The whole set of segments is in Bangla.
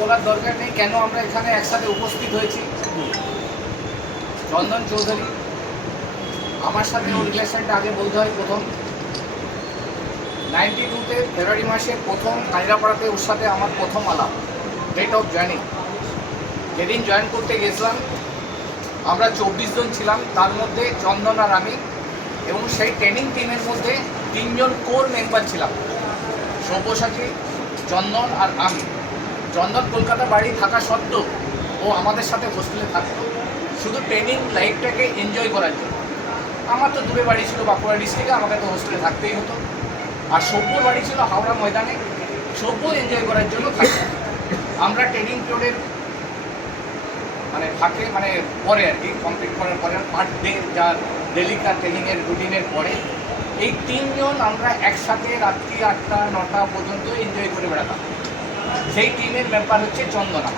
বলার দরকার নেই কেন আমরা এখানে একসাথে উপস্থিত হয়েছি। চন্দন চৌধুরী, আমার সাথে ওর রিলেশনটা আগে বলতে হয়। প্রথম 92-তে ফেব্রুয়ারি মাসে প্রথম হায়দ্রাবাদে ওর সাথে আমার প্রথম আলাপ, ডেট অফ জয়েনিং। যেদিন জয়েন করতে গেছিলাম আমরা 24 জন ছিলাম, তার মধ্যে চন্দন আর আমি, এবং সেই ট্রেনিং টিমের মধ্যে 3 জন কোর মেম্বার ছিলাম, সব্যসাচী, চন্দন আর আমি। চন্দন কলকাতা বাড়ি থাকা সত্ত্বেও ও আমাদের সাথে হোস্টেলে থাকতো শুধু ট্রেনিং লাইফটাকে এনজয় করার জন্য। আমার তো দূরে বাড়ি ছিল বাঁকুড়া ডিস্ট্রিক্টে, আমাকে তো হোস্টেলে থাকতেই হতো। আর সব্যর বাড়ি ছিল হাওড়া ময়দানে, সব্য এনজয় করার জন্য থাকতো। আমরা ট্রেনিং পিরিয়ডের মানে পরে আর কি কমপ্লিট করার পরে পার ডে যা ডেলিকার ট্রেনিংয়ের রুটিনের পরে এই 3 জন আমরা একসাথে রাত্রি 8টা-9টা পর্যন্ত এনজয় করে বেড়াতাম। সেই টিমের মেম্বার হচ্ছে চন্দনা।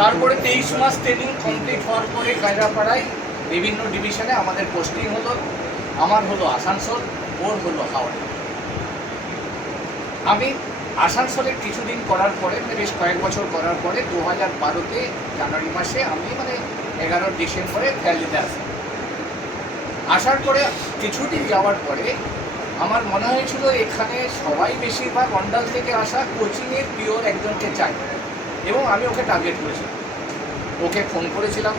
তারপরে 23 মাস ট্রেনিং কমপ্লিট হওয়ার পরে কায়রাপাড়ায় বিভিন্ন ডিভিশনে আমাদের পোস্টিং হলো। আমার হলো আসানসোল, ওর হলো হাওড়া। আমি আসানসোলে কিছুদিন করার পরে বেশ কয়েক বছর করার পরে 2012-তে জানুয়ারি মাসে আমি 11 ডিসেম্বরে ভ্যালিতে আসি। আসার পরে কিছুদিন যাওয়ার পরে আমার মনে হয়েছিল এখানে সবাই বেশিরভাগ অন্ডাল থেকে আসা কোচিংয়ের পিওর একজনকে চাই, এবং আমি ওকে টার্গেট করেছিলাম। ওকে ফোন করেছিলাম,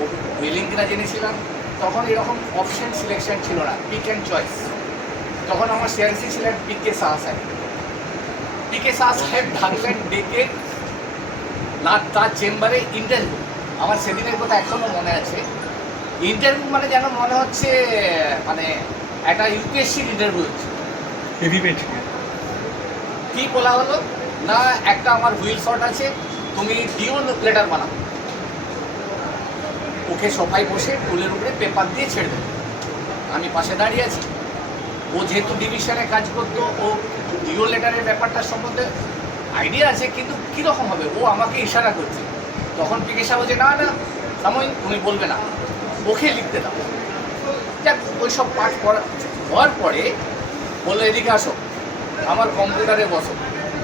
ও উইলিং কিনা জেনেছিলাম। তখন এরকম অপশন সিলেকশন ছিল না, পিক অ্যান্ড চয়েস। তখন আমার সিআরসি ছিলেন পিকে শাহ সাহেব। পিকে শাহ সাহেব ডাকলেন ডেকে তার চেম্বারে ইন্টারভিউ। আমার সেদিনের কথা এখনও মনে আছে। ইন্টারভিউ যেন মনে হচ্ছে একটা ইউপিএসসির ইন্টারভিউ হচ্ছে। কি বলা হলো না, একটা আমার হুইল শট আছে, তুমি ডিও লেটার বানাও। ওকে সোফায় বসে টুলের উপরে পেপার দিয়ে ছেড়ে দেবে। আমি পাশে দাঁড়িয়ে আছি। ও যেহেতু ডিভিশনে কাজ করতো, ও ডিও লেটারের ব্যাপারটার সম্বন্ধে আইডিয়া আছে, কিন্তু কীরকম হবে ও আমাকে ইশারা করছে। তখন পিকে সাহেব বলছে, না না সাময়িক তুমি বলবে না, ওকে লিখতে দাও। যাক, ওই সব পাঠ হওয়ার পরে বললো এদিকে আসো, আমার কম্পিউটারে বসো,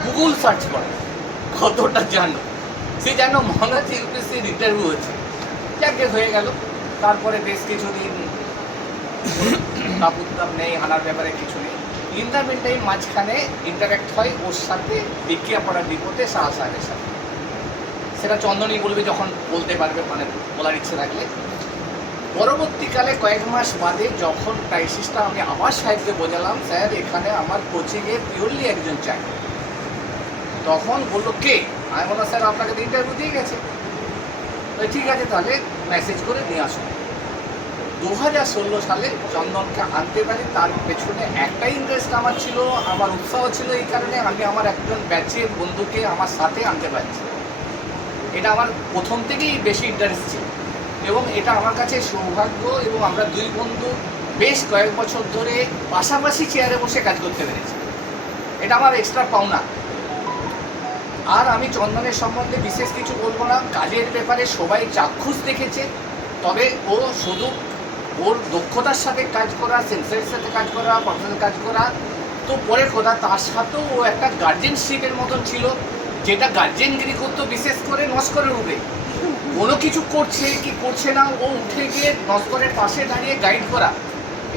গুগল সার্চ করো, কতটা জানো। সে যেন মনে হচ্ছে ইউপিএসসির ইন্টারভিউ হচ্ছে। যাকে হয়ে গেল। তারপরে বেশ কিছুদিন তাপ নেই, আনার ব্যাপারে কিছু নেই। ইন দ্য মিন টাইম মাঝখানে ইন্টারাক্ট হয় ওর সাথে বিক্রিয়াপাড়া ডিপোতে শাহ সাহেবের সাথে। সেটা চন্দনই বলবে যখন বলতে পারবে, বলার ইচ্ছে থাকলে। পরবর্তীকালে কয়েক মাস বাদে যখন ক্রাইসিসটা আমি আবার সাহেবকে বোঝালাম, স্যার এখানে আমার কোচিংয়ে পিওরলি একজন চাই, তখন বললো কে? আমি বললাম স্যার আপনাকে তো ইন্টারভিউ দিয়ে গেছে। ঠিক আছে, তাহলে মেসেজ করে নিয়ে আসুন। 2016 সালে চন্দনকে আনতে পারি, তার পেছনে একটাই ইন্টারেস্ট আমার ছিল, আমার উৎসাহ ছিল। এই কারণে আমি আমার একজন ব্যাচের বন্ধুকে আমার সাথে আনতে পারছি। এটা আমার প্রথম থেকেই বেশি ইন্টারেস্ট ছিল, এবং এটা আমার কাছে সৌভাগ্য। এবং আমরা 2 বন্ধু বেশ কয়েক বছর ধরে পাশাপাশি চেয়ারে বসে কাজ করতে পেরেছি। এটা আমার এক্সট্রা পাওনা। আর আমি চন্দনের সম্বন্ধে বিশেষ কিছু বলবো না। কাজের ব্যাপারে সবাই চাক্ষুষ দেখেছে, তবে ও শুধু ওর দক্ষতার সাথে কাজ করা, সেন্সারের সাথে কাজ করা, প্রফেশনাল কাজ করা তো পরের কথা, তার সাথেও ও একটা গার্জেনশিপের মতন ছিল, যেটা গার্জেনগিরি করতো বিশেষ করে নস্করের উপরে। কোনো কিছু করছে কি করছে না, ও উঠে গিয়ে নস্করের পাশে দাঁড়িয়ে গাইড করা,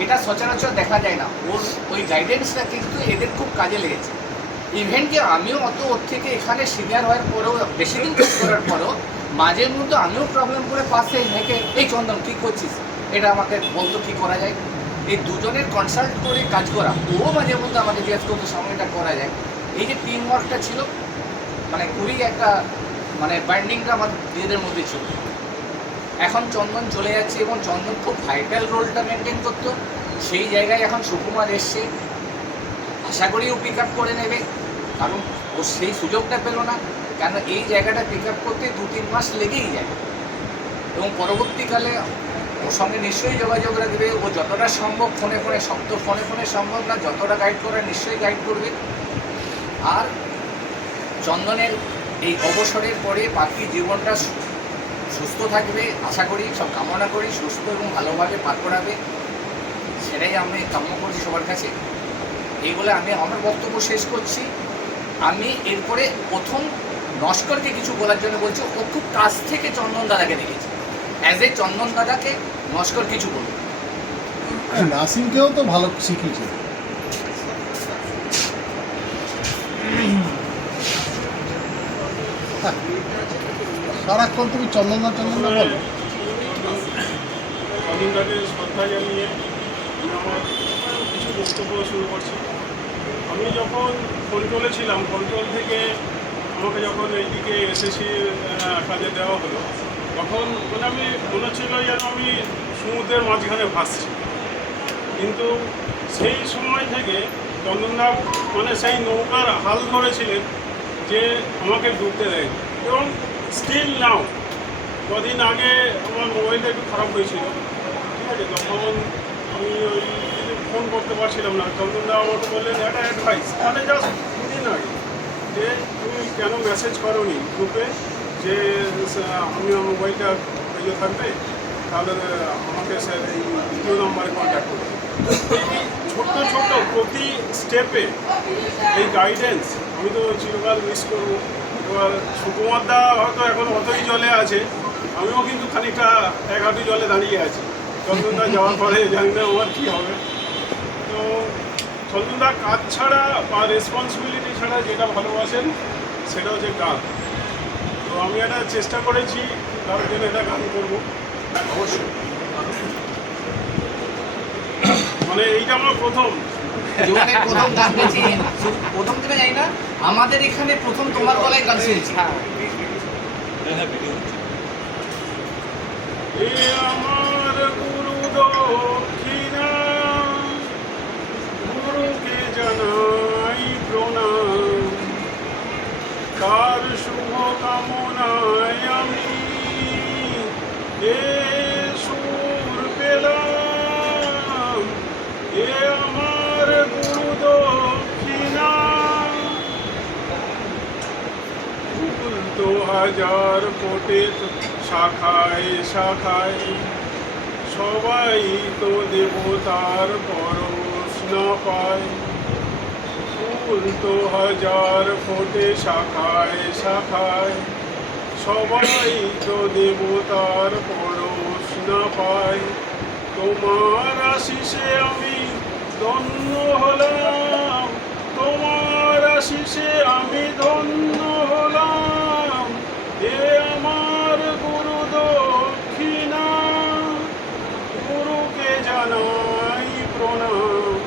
এটা সচরাচর দেখা যায় না। ওর ওই গাইডেন্সটা কিন্তু এদের খুব কাজে লেগেছে। ইভেন কি আমিও ওর থেকে এখানে সিনিয়র হওয়ার পরেও, বেশি দিন কাজ করার পরেও মাঝে মধ্যে আমিও প্রবলেম করে পাশে হেঁকে, এই চন্দন কী করছিস, এটা আমাকে বলতো কী করা যায়। এই দুজনের কনসাল্ট করে কাজ করা, ও মাঝে মধ্যে আমাকে জিজ্ঞেস করতো সময়টা করা যায়। এই যে টিম ওয়ার্কটা ছিল, খুবই একটা বাইন্ডিংটা আমার নিজেদের মধ্যে ছিল। এখন চন্দন চলে যাচ্ছে, এবং চন্দন খুব ভাইটাল রোলটা মেনটেন করতো। সেই জায়গায় এখন সুকুমার এসছে, আশা করি ও পিক আপ করে নেবে, কারণ ও সেই সুযোগটা পেল না। কেন এই জায়গাটা পিক আপ করতে 2-3 মাস লেগেই যায়। এবং পরবর্তীকালে ওর সঙ্গে নিশ্চয়ই যোগাযোগ রাখবে। ও যতটা সম্ভব ফোনে সম্ভব না, যতটা গাইড করে নিশ্চয়ই গাইড করবে। আর চন্দনের এই অবসরের পরে বাকি জীবনটা সুস্থ থাকবে আশা করি, সব কামনা করি, সুস্থ এবং ভালোভাবে পার করাবে, সেটাই আমি কাম্য করছি সবার কাছে। এই বলে আমি আমার বক্তব্য শেষ করছি। আমি এরপরে প্রথম নস্করকে কিছু বলার জন্য বলছি, ও খুব কাছ থেকে চন্দন দাদাকে দেখেছে, অ্যাজ এ চন্দন দাদাকে নস্কর কিছু বলবে। নাসিমকেও তো ভালো শিখিয়েছে। সারাক্ষণ তুমি চন্দনদা বলো। চন্দনদাকে শ্রদ্ধা জানিয়ে আমি আমার কিছু বক্তব্য শুরু করছি। আমি যখন কন্ট্রোলে ছিলাম, কন্ট্রোল থেকে আমাকে যখন এইদিকে এসএসসি কাজে দেওয়া হলো, তখন মানে আমি মনে হচ্ছিল যেন আমি সমুদ্রের মাঝখানে ভাসছি। কিন্তু সেই সময় থেকে চন্দনদা মানে সেই নৌকার হাল ধরেছিলেন যে আমাকে ডুবতে দেয়। এবং স্টিল নাও, কদিন আগে আমার মোবাইলটা একটু খারাপ হয়েছিল, ঠিক আছে, তখন আমি ওই ফোন করতে পারছিলাম না। চন্দনদা আমাকে বললেন একটা অ্যাডভাইস, মানে জাস্ট দুদিন আগে, যে তুমি কেন মেসেজ করোনি গ্রুপে যে আমি আমার মোবাইলটা বেজে থাকবে, তাহলে আমাকে স্যার এই দ্বিতীয় নম্বরে কন্ট্যাক্ট করবে। এই ছোট্ট ছোট্ট প্রতি স্টেপে এই গাইডেন্স আমি তো চিরকাল মিস করবো। এবার সুকুমার দা হয়তো এখন অতই জলে আছে, আমিও কিন্তু খানিকটা এক হাঁটু জলে দাঁড়িয়ে আছি। চন্দনদা যাওয়ার পরে জানি না আমার কী হবে। তো চন্দনদা কাজ ছাড়া বা রেসপন্সিবিলিটি ছাড়া যেটা ভালোবাসেন সেটা হচ্ছে গান। তো আমি একটা চেষ্টা করেছি তার জন্য একটা গান করবো। অবশ্যই মানে এইটা আমার প্রথম জীবনের প্রথম গান গেছি, প্রথম থেকে জানি না, আমাদের এখানে প্রথম তোমার গলায় গান শুনেছি। এ আমার গুরু দক্ষিণা, গুরুকে জানাই প্রণাম, তার শুভ কামনায় আমি এ সুর পেলাম। এ আমার গুরু দক্ষিণা, ফুল তো হাজার ফোটে শাখায় শাখায়, সবাই তো দেবতার পরশ না পায়। ফুল তো হাজার ফোটে শাখায় শাখায়, সবাই তো দেবতার পরশ না পায়। তোমার আশিসে আমি ধন্য হলাম, তোমার আশিসে আমি ধন্য হলাম। এ আমার গুরু দক্ষিণা, গুরুকে জানাই প্রণাম,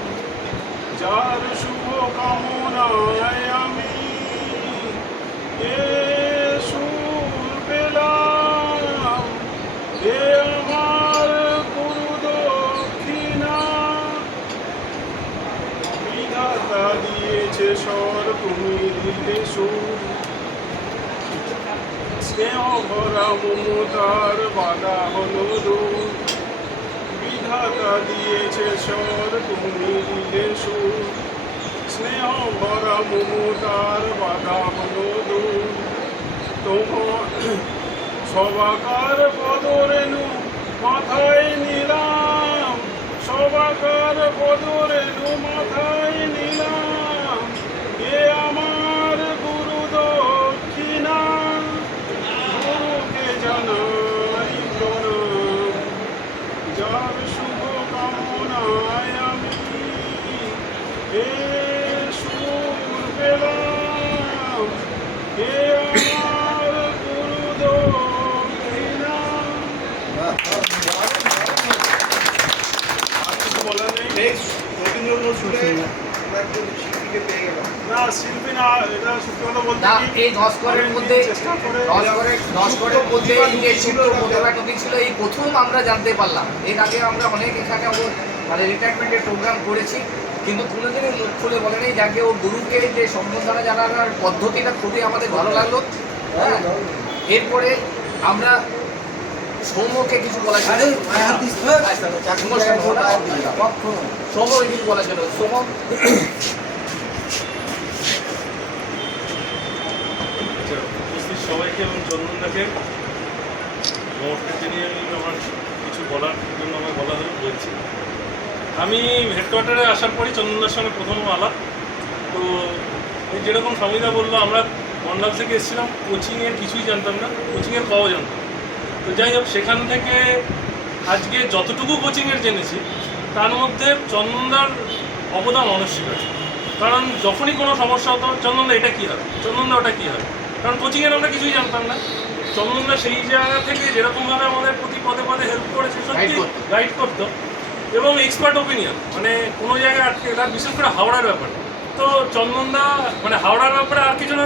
যার শুভ কামনায় আমি এ সুর পেলাম। এ আমার গুরু দক্ষিণা, বিধাতা দিয়েছে স্বর, তুমি দিলে সুর, স্নেহ ভরা মমতার বাধা হলো দূর। বিধাতা দিয়েছে স্বর, তুমি দিলে সুর, স্নেহ ভরা মমতার বাধা হলো দূর। তোমার সবাকার পদরেণু মাথায় নিলাম, সবাকার পদরেণু মাথায় নিলাম। এ আমার গুরু দক্ষিণা, গুরুকে জানাই প্রণাম, যার শুভ কামনায় আমি এ সুর পেলাম। এ আমার গুরু দক্ষিণা। আর কিছু বলার নেই। না শিল্পী না, এটা সত্যি কথা বলতে না, কি, এই নস্করের মধ্যে চেষ্টা করে নস্করের মধ্যে এই যে টপিক ছিল, এই প্রথম আমরা জানতে পারলাম। এর আগে আমরা অনেক এখানে মানে রিটায়ারমেন্টের প্রোগ্রাম করেছি, কিন্তু কোনোদিনই মুখ খুলে বলেনি। যাকে ওর গুরুকে যে সম্বন্ধনা জানানোর পদ্ধতিটা খুবই আমাদের ভালো লাগলো। হ্যাঁ, এরপরে আমরা সৌম্যকে কিছু বলার জন্য, সৌম্যকে কিছু বলার জন্য, সৌম্য উপস্থিত সবাইকে এবং চন্দনদাকে নমস্কার জানিয়ে আমি আমার কিছু বলার জন্য আমাকে বলা হলো বলছি। আমি হেডকোয়ার্টারে আসার পরই চন্দনদার সঙ্গে প্রথম আলাপ। তো ওই যেরকম স্বামীদা বললো, আমরা মন্ডল থেকে এসেছিলাম, কোচিংয়ের কিছুই জানতাম না, কোচিংয়ের পাওয়া জানতাম। তো যাই হোক, সেখান থেকে আজকে যতটুকু কোচিংয়ের জেনেছি তার মধ্যে চন্দনদার অবদান অনস্বীকার্য। কারণ যখনই কোনো সমস্যা হতো, চন্দনদা এটা কী হবে, চন্দনদা ওটা কী হবে, কারণ কোচিংয়ের আমরা কিছুই জানতাম না। চন্দনদা সেই জায়গা থেকে যেরকমভাবে আমাদের প্রতি পদে পদে হেল্প করেছে, সত্যি গাইড করতো, এবং এক্সপার্ট ওপিনিয়ন, মানে কোনো জায়গায় আটকে গেলাম, বিশেষ করে হাওড়ার ব্যাপারে। তো চন্দনদা মানে হাওড়ার ব্যাপারে আর কিছু না,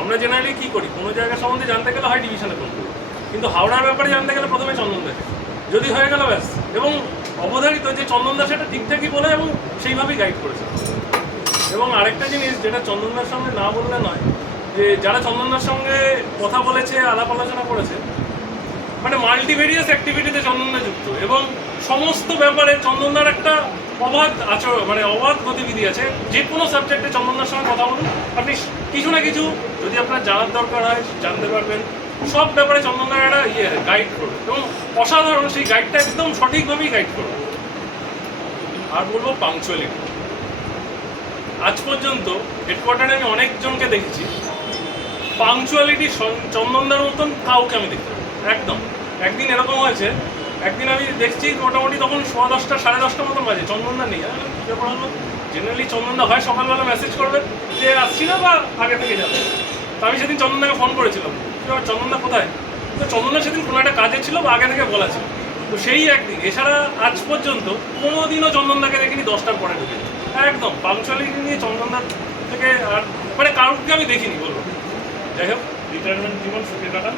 আমরা জেনারেলি কী করি, কোনো জায়গা সম্বন্ধে জানতে গেলে হয় ডিভিশনে ফোন করি, কিন্তু হাওড়ার ব্যাপারে জানতে গেলে প্রথমে চন্দনদাকে, যদি হয়ে গেল ব্যাস। এবং অবধারিত যে চন্দনদা সেটা ঠিকঠাকই বলে এবং সেইভাবেই গাইড করেছে। এবং আরেকটা জিনিস যেটা চন্দনদার সঙ্গে না বললে নয়, যে যারা চন্দনদার সঙ্গে কথা বলেছে, আলাপ আলোচনা করেছে, মানে মাল্টিভেরিয়াস অ্যাক্টিভিটিতে চন্দনদা যুক্ত, এবং সমস্ত ব্যাপারে চন্দনদার একটা অবাধ আচরণ, মানে অবাধ গতিবিধি আছে। যে কোনো সাবজেক্টে চন্দনদার সঙ্গে কথা বলুন, আপনি কিছু না কিছু যদি আপনার জানার দরকার হয় জানতে পারবেন। সব ব্যাপারে চন্দনদার একটা গাইড করবে, এবং অসাধারণ সেই গাইডটা একদম সঠিকভাবেই গাইড করবে। আর বলবো পাংচুয়ালিটি। আজ পর্যন্ত হেডকোয়ার্টারে আমি অনেকজনকে দেখেছি, পাংচুয়ালিটি চন্দনদার মতন কাউকে আমি দেখতে পাই একদম। একদিন এরকম হয়েছে, একদিন আমি দেখছি মোটামুটি তখন 10:15 10:30 মতন বাজে, চন্দনদা নেই। জেনারেলি চন্দনদা হয় সকালবেলা মেসেজ করবে যে আসছি না বা আগে থেকে যাবে। তো আমি সেদিন চন্দনদাকে ফোন করেছিলাম, চন্দনদা কোথায়? তো চন্দনদা সেদিন কোনো একটা কাজে ছিল বা আগে থেকে বলা ছিল। তো সেই একদিন, এছাড়া আজ পর্যন্ত কোনোদিনও চন্দনদাকে দেখিনি 10টার পরে ঢুকে। একদম পাংচুয়ালিটি নিয়ে চন্দনদার থেকে আর মানে কারোকে আমি দেখিনি বলবো। যাই হোক, রিটায়ারমেন্ট জীবন সুখে কাটান,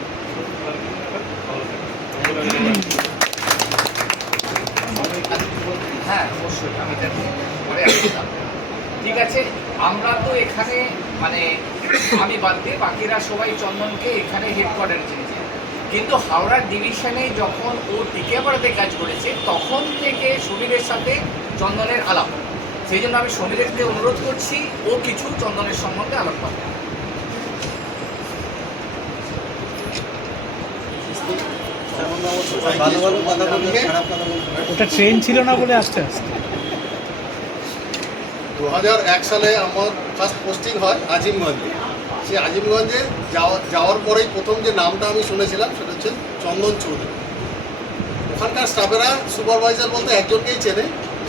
ভালো থাকেন। হ্যাঁ অবশ্যই, আমি এটা পরে আসলাম। ঠিক আছে, আমরা তো এখানে মানে আমি বাদ দিয়ে বাকিরা সবাই চন্দনকে এখানে হেডকোয়ার্টারে চিনেছি, কিন্তু হাওড়া ডিভিশনে যখন ও টিকিয়াপাড়াতে কাজ করেছে তখন থেকে সমীরের সাথে চন্দনের আলাপ। সেই জন্য আমি সমীরকে অনুরোধ করছি ও কিছু চন্দনের সম্বন্ধে আলাপ করে। ওটা ট্রেন ছিল না বলে আস্তে আস্তে 2001 সালে আমার ফার্স্ট পোস্টিং হয় আজিমগঞ্জে। সেই আজিমগঞ্জে যাওয়ার পরেই প্রথম যে নামটা আমি শুনেছিলাম সেটা হচ্ছে চন্দন চৌধুরী। ওখানকার স্টাফেরা সুপারভাইজার বলতে একজনকেই চেনে,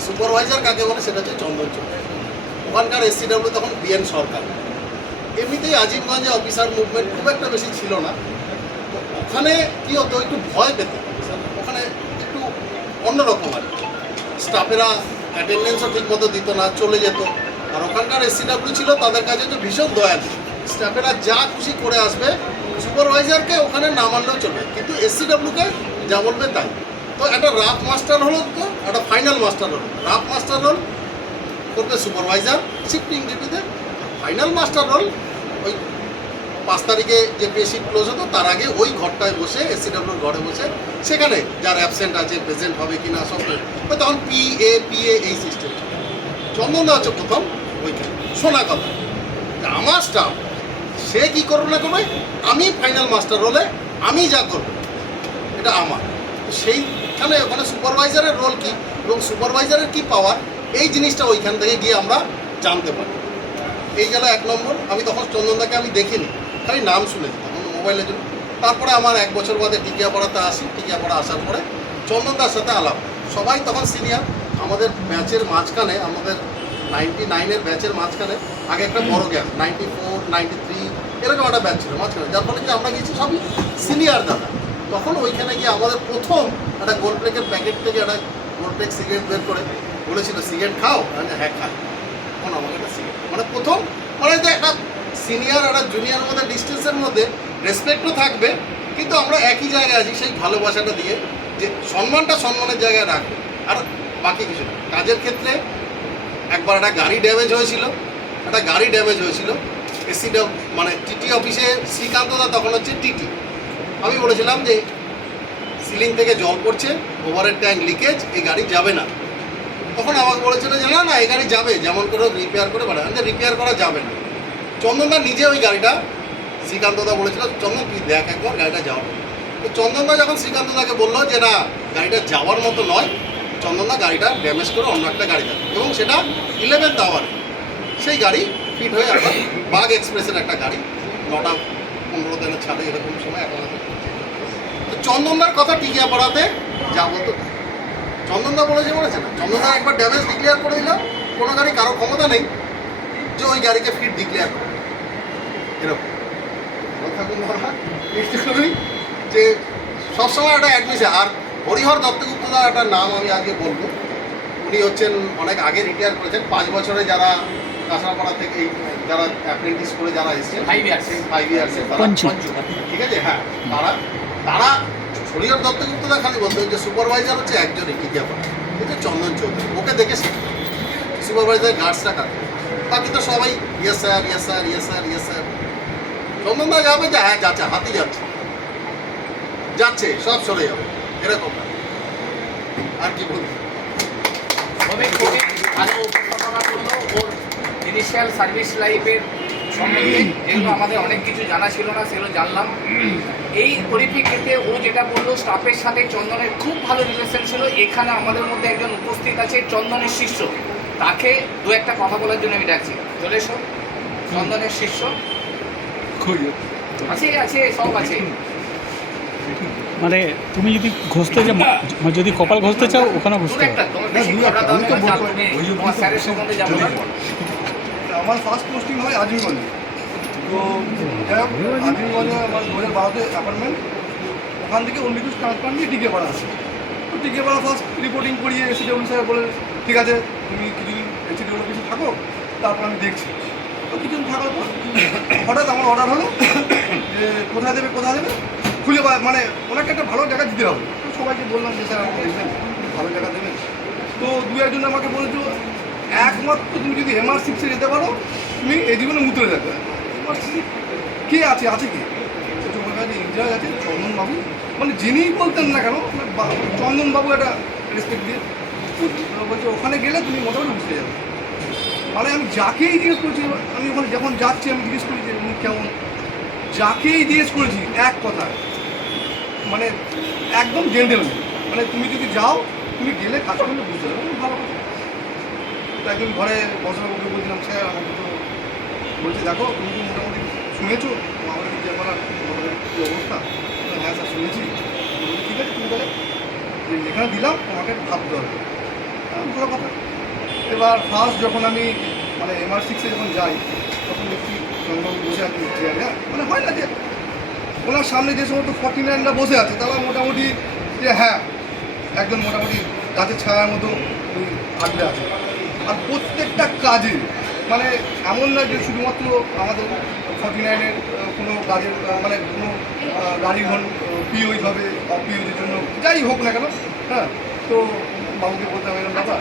সুপারভাইজার কাকে বলে সেটা হচ্ছে চন্দন চৌধুরী। ওখানকার এসসিডব্লিউ তখন বিএন সরকার। এমনিতেই আজিমগঞ্জে অফিসার মুভমেন্ট খুব একটা বেশি ছিল না। ওখানে কী হতো, একটু ভয় পেতে, ওখানে একটু অন্যরকম আর স্টাফেরা অ্যাটেন্ডেন্সও ঠিক মতো দিত না, চলে যেত। আর ওখানকার এসসিডব্লিউ ছিল, তাদের কাছে হচ্ছে ভীষণ দয়ালু, স্টাফেরা যা খুশি করে আসবে, সুপারভাইজারকে ওখানে না মানলেও চলবে, কিন্তু এসসিডব্লিউকে যা বলবে তাই। তো একটা রাফ মাস্টার হলো, তো একটা ফাইনাল মাস্টার হলো। রাফ মাস্টার রোল করবে সুপারভাইজার শিফটিং ডিউটিতে, ফাইনাল মাস্টার রোল ওই 5 তারিখে যে পে শিট ক্লোজ হতো তার আগে ওই ঘরটায় বসে, এসসিডব্লিউর ঘরে বসে, সেখানে যার অ্যাবসেন্ট আছে, প্রেজেন্ট হবে কি না সব, তখন পিএ এই সিস্টেম। চন্দনদা হচ্ছে প্রথম ওইখানে। শোনা কথা, আমার স্টাফ সে কী করবে না করবে, আমি ফাইনাল মাস্টার রোলে আমি যা করবো এটা আমার। সেইখানে ওখানে সুপারভাইজারের রোল কী এবং সুপারভাইজারের কী পাওয়ার, এই জিনিসটা ওইখান থেকে গিয়ে আমরা জানতে পারি। এই গেল 1 নম্বর। আমি তখন চন্দনদাকে আমি দেখিনি, খালি নাম শুনেছি তখন মোবাইলের জন্য। তারপরে আমার 1 বছর বাদে টিকিয়াপাড়াতে আসি। টিকিয়াপাড়া আসার পরে চন্দনদার সাথে আলাপ। সবাই তখন সিনিয়র। আমাদের ব্যাচের মাঝখানে, আমাদের 99-এর ব্যাচের মাঝখানে আগে একটা বড় গ্যাপ, 94, 93 এরকম একটা ব্যাচ ছিল মাঝখানে, যার ফলে কি আমরা গিয়েছি সবই সিনিয়র দাদা। তখন ওইখানে গিয়ে আমাদের প্রথম একটা গোল্ড প্লেকের প্যাকেট থেকে একটা গোল্ড প্লেক সিগারেট বের করে বলেছিল, সিগারেট খাও? হ্যাঁ খাই। তখন আমাকে একটা সিগারেট, মানে প্রথম, মানে যে একটা সিনিয়র আর একটা জুনিয়রের মধ্যে ডিস্টেন্সের মধ্যে রেসপেক্টও থাকবে, কিন্তু আমরা একই জায়গায় আছি, সেই ভালোবাসাটা দিয়ে যে সম্মানটা সম্মানের জায়গায় রাখবে, আর বাকি কিছু না। কাজের ক্ষেত্রে একবার একটা গাড়ি ড্যামেজ হয়েছিল, এসসিডব্লিউ মানে টিটি অফিসে, শ্রীকান্তদা তখন হচ্ছে টিটি। আমি বলেছিলাম যে সিলিং থেকে জল পড়ছে, ওভারের ট্যাঙ্ক লিকেজ, এই গাড়ি যাবে না। তখন আমাকে বলেছিল যে না এই গাড়ি যাবে, যেমন করে রিপেয়ার করে বাড়ায়, রিপেয়ার করা যাবে না। চন্দনদা নিজে ওই গাড়িটা, শ্রীকান্তদা বলেছিল চন্দন তুই দেখ একবার গাড়িটা যাওয়ার। তো চন্দনদা যখন শ্রীকান্তদাকে বললো যে না গাড়িটা যাওয়ার মতো নয়, চন্দনদা গাড়িটা ড্যামেজ করে অন্য একটা গাড়ি যাবে, এবং সেটা 11th আওয়ারে সেই গাড়ি ফিট হয়ে আবার বাগ এক্সপ্রেসের একটা গাড়ি 9টা-15 দিনের ছাড়ে এরকম সময় এখন তো চন্দনদার কথা টিকিয়া পড়াতে যা বলতো চন্দনদা বলেছে না চন্দনদা একবার ড্যামেজ ডিক্লেয়ার করে দিলাম, কোনো গাড়ি কারো ক্ষমতা নেই যে ওই গাড়িকে ফিট ডিক্লেয়ার করে এরকম থাকুন এইটুকুই যে সবসময় একটা অ্যাডমিশন। আর হরিহর দত্তগুপ্তদার একটা নাম আমি আগে বলবো, উনি হচ্ছেন অনেক আগে রিটায়ার করেছেন, 5 বছরে যারা কাঁচরাপাড়া থেকে এই যারা অ্যাপ্রেন্টিস করে যারা এসেছেন 5 ইয়ার্সে তারা পঞ্চু। ঠিক আছে, হ্যাঁ তারা হরিহর দত্তগুপ্তদা খালি বলতেন যে সুপারভাইজার হচ্ছে একজনই টিকিয়াপাড়া, ঠিক আছে, চন্দন চৌধুরী, ওকে দেখে সুপারভাইজার গার্ডসরা কাটে, বাকি তো সবাই yes sir yes sir yes sir yes sir. চন্দনদা যাবে যে হ্যাঁ যাচ্ছে, হাতি যাচ্ছে সব সরে যাবে এরকম। আর কি বলবো, খুবই ভালো উপস্থাপনা করলো ওর ইনিশিয়াল সার্ভিস লাইফের সম্বন্ধে, যেগুলো আমাদের অনেক কিছু জানা ছিল না সেগুলো জানলাম। এই পরিপ্রেক্ষিতে ও যেটা বললো স্টাফের সাথে চন্দনের খুব ভালো রিলেশন ছিল। এখানে আমাদের মধ্যে একজন উপস্থিত আছে চন্দনের শিষ্য, তাকে দু একটা কথা বলার জন্য আমি ডাকছি। চলে এসো, চন্দনের শিষ্য আছে আছে সব আছে। মানে তুমি যদি ঘষতে যদি কপাল ঘষতে চাও ওখানে দু ঘষতে একটা তোমার বেশি কথা দাও না, যা তুমি তোমার স্যারের সম্বন্ধে যা বলার বলো। আমার ফার্স্ট পোস্টিং হয় আজিমগঞ্জে। তো যাই হোক আজিমগঞ্জে আমার 2012-তে অ্যাপার্টমেন্ট, ওখান থেকে অন্য কিছু ট্রান্সফার নিয়ে টিকেপাড়া আসে। তো টিকেপাড়া ফার্স্ট রিপোর্টিং করিয়ে এসিডব্লিউ স্যার বলে ঠিক আছে তুমি কিছুদিন এসিডব্লিউ কিছু থাকো, তারপর আমি দেখছি। তো কিছুদিন থাকার পর হঠাৎ আমার অর্ডার হলো যে কোথায় দেবে খুলে মানে ওনাকে একটা ভালো জায়গা দিতে হবে। তো সবাইকে বললাম যে স্যার আমাকে দেখবেন ভালো জায়গা দেবেন। তো দু একজন আমাকে বলেছো একমাত্র তুমি যদি MR6-এ যেতে পারো তুমি এই জীবনে মুতরে যাবে। কে আছে কি তোমার কাছে ইনচার্জ আছে চন্দনবাবু, মানে যিনিই বলতেন না কেন চন্দনবাবু একটা রেসপেক্ট দিয়ে বলছে ওখানে গেলে তুমি মোটামুটি বুঝতে যাবে। মানে আমি যাকেই জিজ্ঞেস করেছি, আমি ওখানে যখন যাচ্ছি আমি জিজ্ঞেস করি যে উনি কেমন, যাকেই জিজ্ঞেস করেছি এক কথা মানে একদম জেন্টেলম্যান, মানে তুমি যদি যাও তুমি গেলে কাজ করলে বুঝতে পারবে ভালো কথা। তো একদিন ঘরে বসবাবুকে বলছিলাম স্যার আমাকে তো বলছে দেখো তুমি তো মোটামুটি শুনেছো আমাদের টিকিয়াপাড়ার কী অবস্থা। হ্যাঁ স্যার শুনেছি। ঠিক আছে তুমি তাহলে যেখানে দিলাম তোমাকে ভাবতে হবে, ভালো কথা। এবার ফার্স্ট যখন আমি মানে MR6-এ যখন যাই তখন দেখছি চন্দ্রবাবু বসে আছি চেয়ারে, হ্যাঁ মানে হয় না যে ওনার সামনে যে সমস্ত 49রা বসে আছে তারা মোটামুটি যে হ্যাঁ একজন মোটামুটি গাছের ছায়ার মতো আগলে আছে। আর প্রত্যেকটা কাজে মানে এমন না যে শুধুমাত্র আমাদের 49-এর কোনো কাজের মানে কোনো গাড়ির পিওইজ হবে অপিওইজের জন্য যাই হোক না কেন, হ্যাঁ তো বাবুকে বলতে হবে ব্যাপার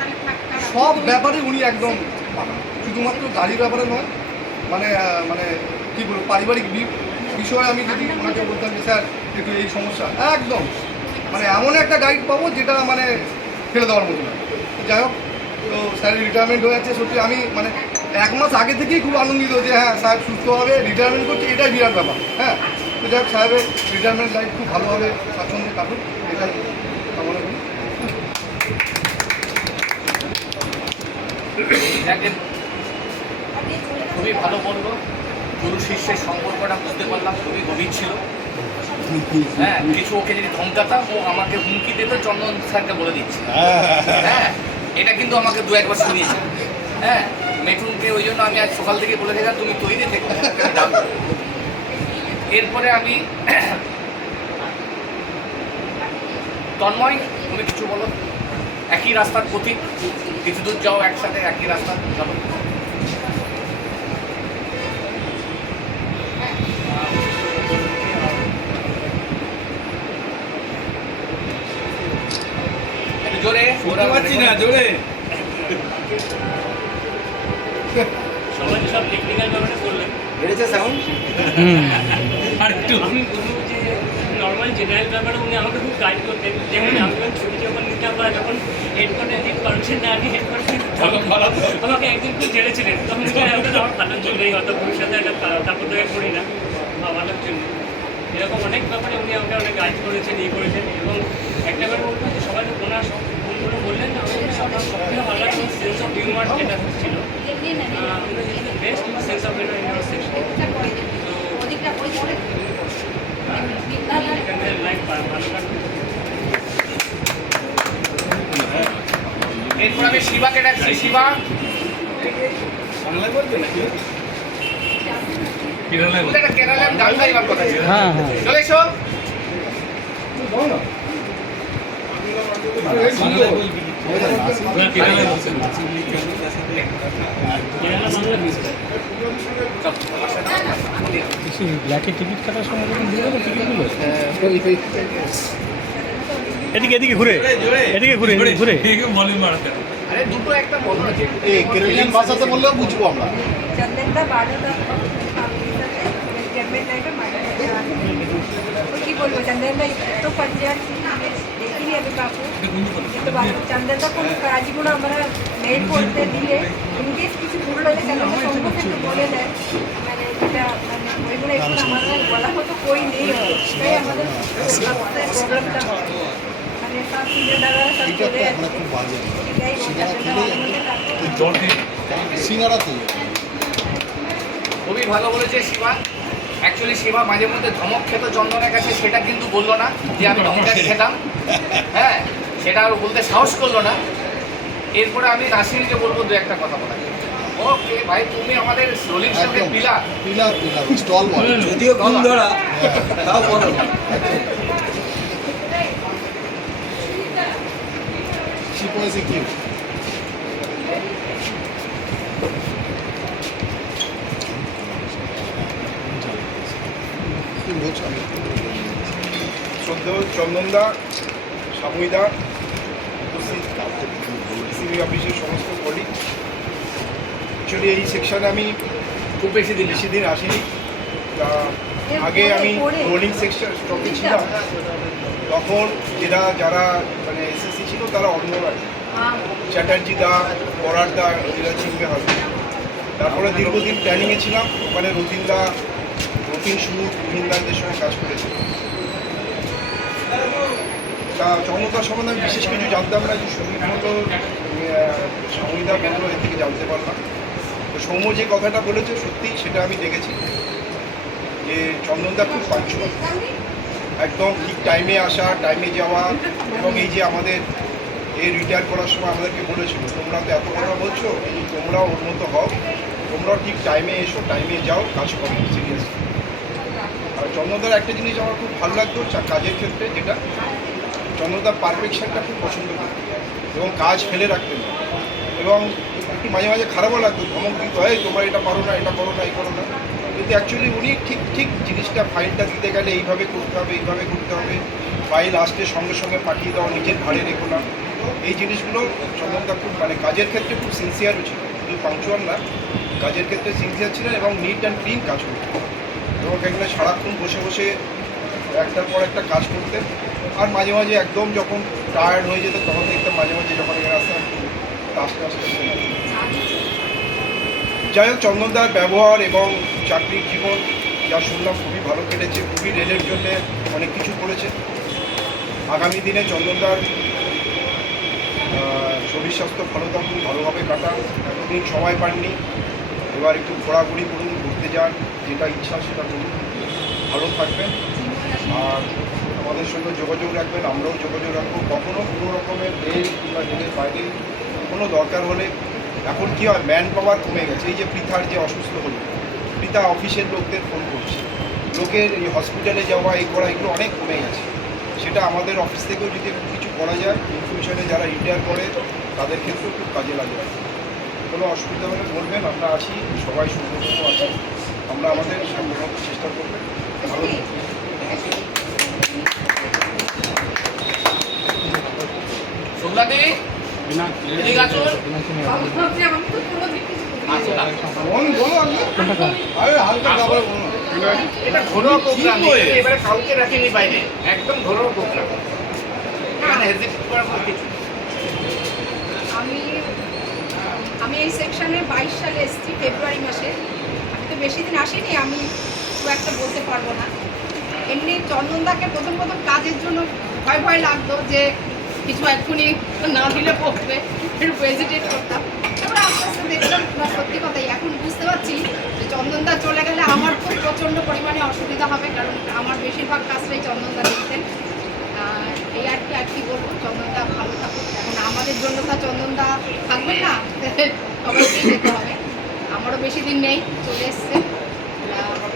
সব ব্যাপারে উনি একদম শুধুমাত্র গাড়ির ব্যাপারে নয়, মানে মানে কী বলবো পারিবারিক বিষয়ে আমি যদি ওনাকে বলতাম যে স্যার একটু এই সমস্যা একদম মানে এমন একটা গাইড পাবো যেটা মানে ফেলে দেওয়ার মতো না। যাই হোক তো স্যারের রিটায়ারমেন্ট হয়ে যাচ্ছে, সত্যি আমি মানে 1 মাস আগে থেকেই খুব আনন্দিত যে হ্যাঁ সাহেব সুস্থভাবে রিটায়ারমেন্ট করছে, এটাই বিরাট ব্যাপার। হ্যাঁ তো যাই হোক সাহেবের রিটায়ারমেন্ট লাইফ খুব ভালোভাবে স্বাচ্ছন্দ্যে কাটুক এটাই কামনা করি। খুবই ভালো বললো, গুরু শিষ্যের সম্পর্কটা বুঝতে পারলাম খুবই গভীর ছিল। হ্যাঁ কিছু ওকে যদি ধমকাতাম ও আমাকে হুমকি দিত চন্দন স্যারকে বলে দিচ্ছে। হ্যাঁ এটা কিন্তু আমাকে 2-1 বার শুনিয়েছে। হ্যাঁ মেটুনকে ওই জন্য আমি আজ সকাল থেকে বলে গেলাম তুমি তৈরি থেকে এরপরে আমি তন্ময় তুমি কিছু বলো, একই রাস্তার প্রতীক, কিছু দূর যাও একসাথে একই রাস্তা চলো। জোরে পাচ্ছি না জোরে সবাই সব টেকনিক্যাল ব্যাপারে বললেন বেড়েছে সাউন্ড। আর একটু আমি বলবো যে নর্মাল জেনারেল ব্যাপারে উনি আমাকে খুব গাইড করতেন। যেমন আমি ছবি যখন নিতাম বা যখন হেডফোনে পারমিশন না নিয়ে হেডফোন আমাকে একদিন খুব ঝেড়েছিলেন, তখন আমার ভালোর জন্যই হয়তো ভবিষ্যতে একটা তারপর থেকে করি না বা ভালোর জন্য। এরকম অনেক ব্যাপারে উনি আমাকে অনেক গাইড করেছেন করেছেন। এবং একটা ব্যাপার বলবো যে সবাই ওনার বন্ধুরা বললেন আমার সবথেকে ভালো লাগে সেন্স অফ হিউমার যেটা ছিল, আমরা যেহেতু best sense of humour in our section. তো আমি শিবাকে ডাকছি। শিবা একটা কেরালার গান গাইবার কথা ছিল। হ্যাঁ হ্যাঁ চলে এসো। ব্ল্যাকে টিকিট কাটার সময় যখন দিয়ে দেবো টিকিটগুলো এদিকে এদিকে ঘুরে এদিকে ঘুরে ঘুরে আরে দুটো একটা বলো না। এই কেরালিয়ান ভাষাতে বললেও বুঝবো আমরা। चंदनदा बाडोदा जजमेंट टाइप में मार्डर तो की बोलो चंदनदा तो पंचायत देखी नहीं अभी काकू तो बाबू चंदनदा को राजीगुण हमारा मेल बोलते दिले उनके किसी भूल लगे चंदनदा सबको फिर बोले जाए मैंने बेटा मैंने वही बोला एक हमारा बोला को तो कोई नहीं है कहीं हमारे प्रॉब्लम था मैंने सब चीजें लगा सब बोले সিঙ্গারাতে খুবই ভালো বলেছে শিবা। অ্যাকচুয়ালি শিবা মাঝে মধ্যে ধমক খেত চন্দনের কাছে, সেটা কিন্তু বললো না যে আমি ধমকাকে খেতাম। হ্যাঁ, সেটা আর বলতে সাহস করলো না। এরপরে আমি নাসিরকে বলবো দু একটা কথা বলা। ওকে ভাই, তুমি আমাদের রোলিং স্টকে পিলা পিলার স্টল বল। যদিও ঘুম ধরা তাও বলো শিপোয়েসি কি বলছো? শ্রদ্ধেয় চন্দনদা, সাময়িদা, উপস্থিত সিবি অফিসের সমস্ত কলিগ। অ্যাকচুয়ালি এই সেকশানে আমি খুব বেশি দিন আসিনি। তা আগে আমি রোলিং সেকশন স্টকে ছিলাম, তখন যারা মানে এসএসসি ছিল তারা অন্য চ্যাটার্জি দা, বরার দা, এরা চিনবে হবে। তারপরে দীর্ঘদিন প্ল্যানিংয়ে ছিলাম, ওখানে রতিন সুর রোহিনদাদের সঙ্গে কাজ করেছি। তা চমৎকার সম্বন্ধে আমি বিশেষ কিছু জানতাম না, যে সৌমিক মতো সৌমিদা বললো, এর থেকে জানতে পারলাম। তো সৌম্য যে কথাটা বলেছে সত্যি সেটা আমি দেখেছি, যে চন্দনদা খুব পাঞ্চুয়াল, একদম ঠিক টাইমে আসা, টাইমে যাওয়া। এবং এই যে আমাদের রিটায়ার করার সময় আমাদেরকে বলেছিল, তোমরা তো এত কথা বলছো, তোমরাও ওর মতো হও, তোমরাও ঠিক টাইমে এসো, টাইমে যাও, কাজ করো সিরিয়াসলি। আর চন্দনদার একটা জিনিস আমার খুব ভালো লাগতো কাজের ক্ষেত্রে, যেটা চন্দনদার পারফেকশনটা খুব পছন্দ করত এবং কাজ ফেলে রাখতেন না। এবং একটু মাঝে মাঝে খারাপও লাগতো, ধমক দিত, হয় তোমরা এটা পারো না, এটা করো না, এই করো না। কিন্তু অ্যাকচুয়ালি উনি ঠিক জিনিসটা, ফাইলটা দিতে গেলে এইভাবে করতে হবে, এইভাবে করতে হবে, ফাইল আসতে সঙ্গে সঙ্গে পাঠিয়ে দাও, নিজের ঘাড়ে রেখো না। এই জিনিসগুলো চন্দনদা খুব মানে কাজের ক্ষেত্রে খুব সিনসিয়ারও ছিল, শুধু পাংচুয়াল না, কাজের ক্ষেত্রে সিনসিয়ার ছিলেন এবং নিট অ্যান্ড ক্লিন কাজ করতেন। এবং এখানে সারাক্ষণ বসে বসে একটার পর একটা কাজ করতেন। আর মাঝে মাঝে একদম যখন টায়ার্ড হয়ে যেত তখন দেখতাম মাঝে মাঝে যখন এখানে আসতাম একটু আস্তে আস্তে। যাই হোক, চন্দনদার ব্যবহার এবং চাকরির জীবন যা শুনলাম খুবই ভালো কেটেছে, খুবই রেলের জন্য অনেক কিছু করেছে। আগামী দিনে চন্দনদার শরীর স্বাস্থ্য ভালো থাকুন, ভালোভাবে কাটান, এতদিন সময় পাননি, এবার একটু ঘোরাঘুরি করুন, ঘুরতে যান, যেটা ইচ্ছা সেটা করুন, ভালো থাকবেন। আর আমাদের সঙ্গে যোগাযোগ রাখবেন, আমরাও যোগাযোগ রাখবো। কখনও কোনো রকমের রেল কিংবা রেলের বাইরে কোনো দরকার হলে, এখন কী হয়, ম্যান পাওয়ার কমে গেছে। এই যে পৃথার যে অসুস্থ হলো, পৃথা অফিসের লোকদের ফোন করছে, লোকের এই হসপিটালে যাওয়া, এই করা, এগুলো অনেক কমে গেছে। সেটা আমাদের অফিস থেকেও যদি কিছু করা যায়, ইনফিউশনে যারা রিটায়ার করে তাদের ক্ষেত্রেও খুব কাজে লাগে। কোনো অসুবিধা হলে বলবেন, আমরা আছি, সবাই সুন্দর আছি, আমরা আমাদের সামনে চেষ্টা করবেন। ভালো সোমনাথি এদিকে আসুন। এটা ঘরোয়া প্রোগ্রাম, এবারে কাউকে রাখিনি বাইরে, একদম ঘরোয়া প্রোগ্রাম, এখানে হেজিটেট করার কোনো কিছু। আমি এই সেকশনে 22 সালে এসেছি, ফেব্রুয়ারি মাসে। আমি তো বেশি দিন আসিনি, আমি খুব একটা বলতে পারবো না। এমনি চন্দনদাকে প্রথম কাজের জন্য ভয় লাগতো, যে কিছু এক্ষুনি না দিলে পড়বে, একটু হেজিটেট করতাম। তারপরে আস্তে আস্তে দেখলাম না, সত্যি কথাই এখন বুঝতে পারছি যে চন্দনদা চলে গেলে আমার খুব প্রচণ্ড পরিমাণে অসুবিধা হবে, কারণ আমার বেশিরভাগ কাজটাই চন্দনদা দেখতেন। এই আর কি বলবো, চন্দনদা ভালো থাকুক। এখন আমাদের জন্য তার চন্দনদা থাকবেন না, সবাইকেই যেতে হবে। আমারও বেশি দিন নেই, চলে এসছে।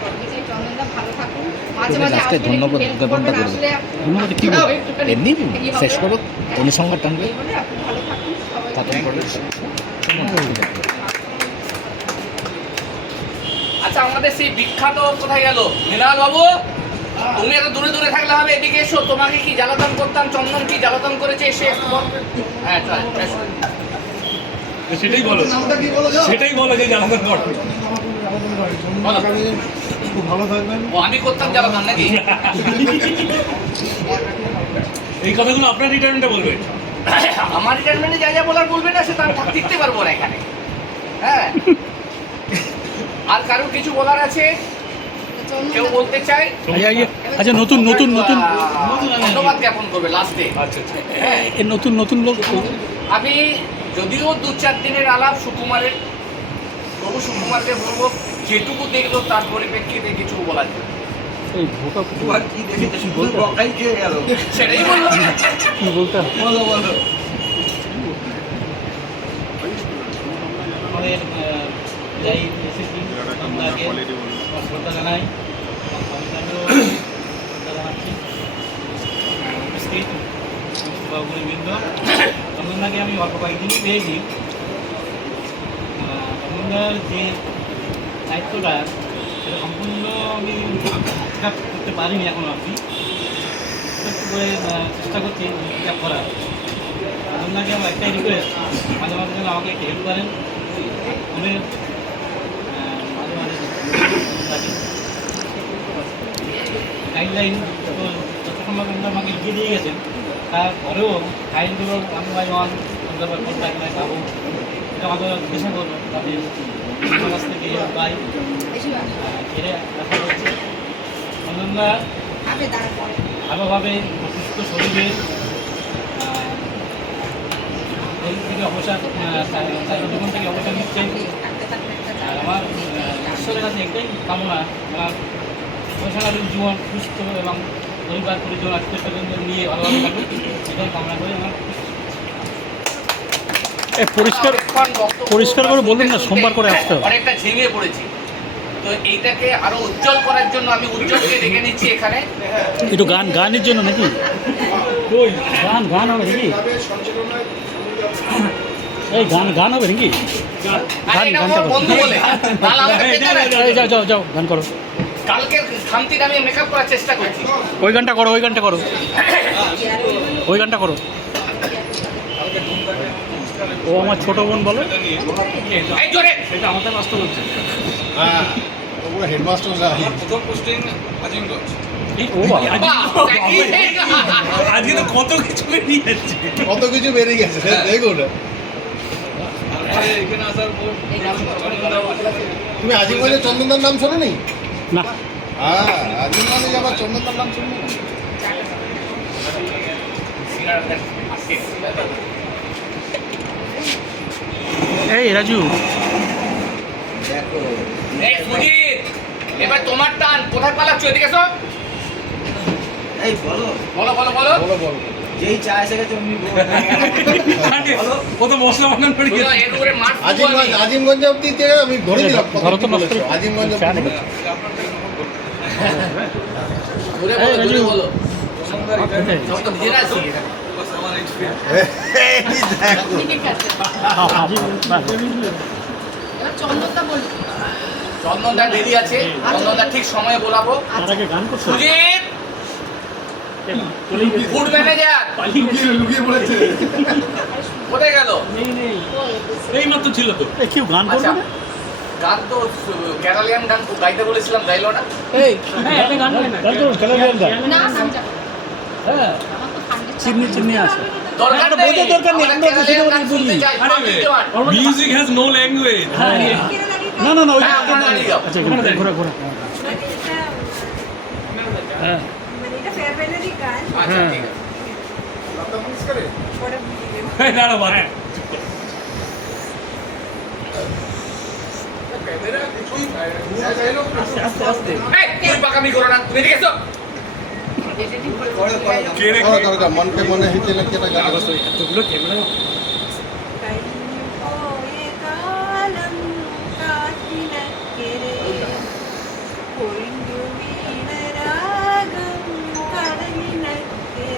আমি চাই চন্দনদা ভালো থাকুন, মাঝে মাঝে আসবেন, ধন্যবাদ একটু help জ্ঞাপনটা করবেন, করবো। আসলে ধন্যবাদ কি আমরাও বলবো? একটুখানি এমনি ই হবে। শেষ করো, অনুসংবাদ টানবে। এই বলে আপনি ভালো থাকুন, সবাই আচ্ছা, আমাদের সেই বিখ্যাত কোথায় গেল মৃণাল বাবু? তুমি এত দূরে দূরে থাকলে হবে, এদিকে এসো। তোমাকে কি জ্বালাতন করতাম, চন্দন কি জ্বালাতন করেছে, এসে একটু বল। হ্যাঁ চল, এসো। সেটাই বলো, নামটা কি বলো যাও? সেটাই বলো যে জ্বালাতন করো। বলো। খুব ভালো থাকবেন। ও আমি করতাম জ্বালাতন নাকি? এই কথাগুলো আপনার রিটায়ারমেন্টে বলবে। আমার রিটায়ারমেন্টে যা যা বলার বলবে না, সেটা আমি টিকতে পারবো না এখানে। হ্যাঁ, আর কারোর কিছু বলার আছে? কেউ বলতে চায়? আচ্ছা, নতুন নতুন নতুন ধন্যবাদ জ্ঞাপন করবে লাস্টে। আচ্ছা আচ্ছা। হ্যাঁ, এ নতুন নতুন লোক আমি যদিও 2-4 দিনের আলাপ সুকুমারের, তবু সুকুমারকে বলবো যেটুকু দেখলো তার পরিপ্রেক্ষিতে কিছু বলা যায়। এই ভোকা কি দেখেছে শুধু বকাই খেয়ে গেল। সেটাই বলবো। কি বলতে হবে? বলো বলো। আমাদের যাই এসেছি আপনাকে শ্রদ্ধা জানাই, জানাচ্ছি উপস্থিত বাবুবৃন্দ। চন্দনদাকে আমি অল্প কয়েকদিনই পেয়েছি। চন্দনদার যে দায়িত্বটা সেটা সম্পূর্ণ আমি পিক আপ করতে পারিনি এখনও আপনি একটু করে চেষ্টা করছি পিক আপ করার। চন্দনদাকে আমার একটাই রিকোয়েস্ট, মাঝে মাঝে যেন আমাকে একটু হেল্প করেন। ওদের মাঝে মাঝে গাইডলাইন যত সম্ভব আমাকে লিখে দিয়ে গেছেন, তারপরেও ফাইলগুলো ওয়ান বাই ওয়ান কোনটা কিনা পাবো এটা আমাদের চেষ্টা করবো, তাতে আমার কাছ থেকে হেল্প পাই। এটা দেখা যাচ্ছে চন্দনদা ভালোভাবে সুস্থ শরীরে এই থেকে অবসর জীবন থেকে অবসর নিচ্ছেন। আর আমার ঈশ্বরের কাছে একটাই কামনা, আমার পেশাদারী জীবন সুস্থ এবং পরিবার পরিজন আত্মীয় স্বজনদের নিয়ে ভালোভাবে থাকুক, এটাই কামনা করে আমার। পরিষ্কার করে বলবেন না, সোমবার করে আসতে হবে। অনেকটা ঝিমিয়ে পড়েছি, তো এইটাকে আরো উজ্জ্বল করার জন্য আমি উজ্জ্বলকে ডেকে নিচ্ছি এখানে। একটু গানের জন্য নাকি? ওই গান হবে নাকি? এই গান হবে নাকি? আরে এটা আমার বন্ধু বলে, তাহলে আমাকে পেতে না। যাও গান করো। কালকে খামতিটা আমি মেকআপ করার চেষ্টা করছি। ওই গানটা করো। ওই গানটা করো। ও আমার ছোট বোন বলো। এই জোরে। এটা আমাদের বাস্তব হচ্ছে। হ্যাঁ, পুরো হেডমাস্টার আমার প্রথম পোস্টিং আজিমগঞ্জ। ও বাবা, আজকে তো কত কিছু বেরিয়ে যাচ্ছে। কত কিছু বেরিয়ে গেছে দেখুন। তারপরে এখানে আসার পর তুমি আজিমগঞ্জে চন্দনদার নাম শোনোনি? না। হ্যাঁ, আজিমগঞ্জে আবার চন্দনদার নাম শুনি। এই রাজু, এই সুজিত, এবার তোমার টান। কোথায় পালাচ্ছ? এদিকে এসো। এই বলো বলো। যেই চা এসে গেছে অমনি কত মশলা বানান পড়ে শুনো, গেছে। এর উপরে মার খাবো আমি। আজিমগঞ্জ অব্দি থেকে আমি ধরে দিলাম ধরো তো নষ্ট। আজিমগঞ্জ অব্দি। জোরে বলো। যখন তো নিজেরা আছি এখানে। ঠিক আছে, এবার চন্দনদা বলুন। চন্দনদা দেরি আছে, চন্দনদা ঠিক সময়ে বলাবো। তার আগে গান করছো? সুজিত, ফুড ম্যানেজার লুকিয়ে পড়েছে। কোথায় গেল? এই মাত্র ছিল তো। কেউ গান করবে আচ্ছা, না? গান তো ক্যারালিয়ান গান গাইতে বলেছিলাম, গাইলো না। গান করো, খেলার গান। না নাম যাবে, হ্যাঁ, আমার তো ঠান্ডা চিমনি আছে। দরকার একটা নেই, বোঝার দরকার নেই, আমরা আমরা তো ক্যারালিয়ান শুধু গান শুনতে বুঝি। চাই। আরে মিউজিক হ্যাজ নো ল্যাঙ্গুয়েজ। না ওই হ্যাঁ, আমরা দাঁড়িয়ে যাও। আচ্ছা, ঘোরা। হ্যাঁ, আচ্ছা, ঠিক আছে। দাঁড়া বাড়া। এই, তুমি পাকামি করো না, তুমি এদিকে এসো। কে রে? মনকে মনে হিতে লেগে এতগুলো ক্যামেরা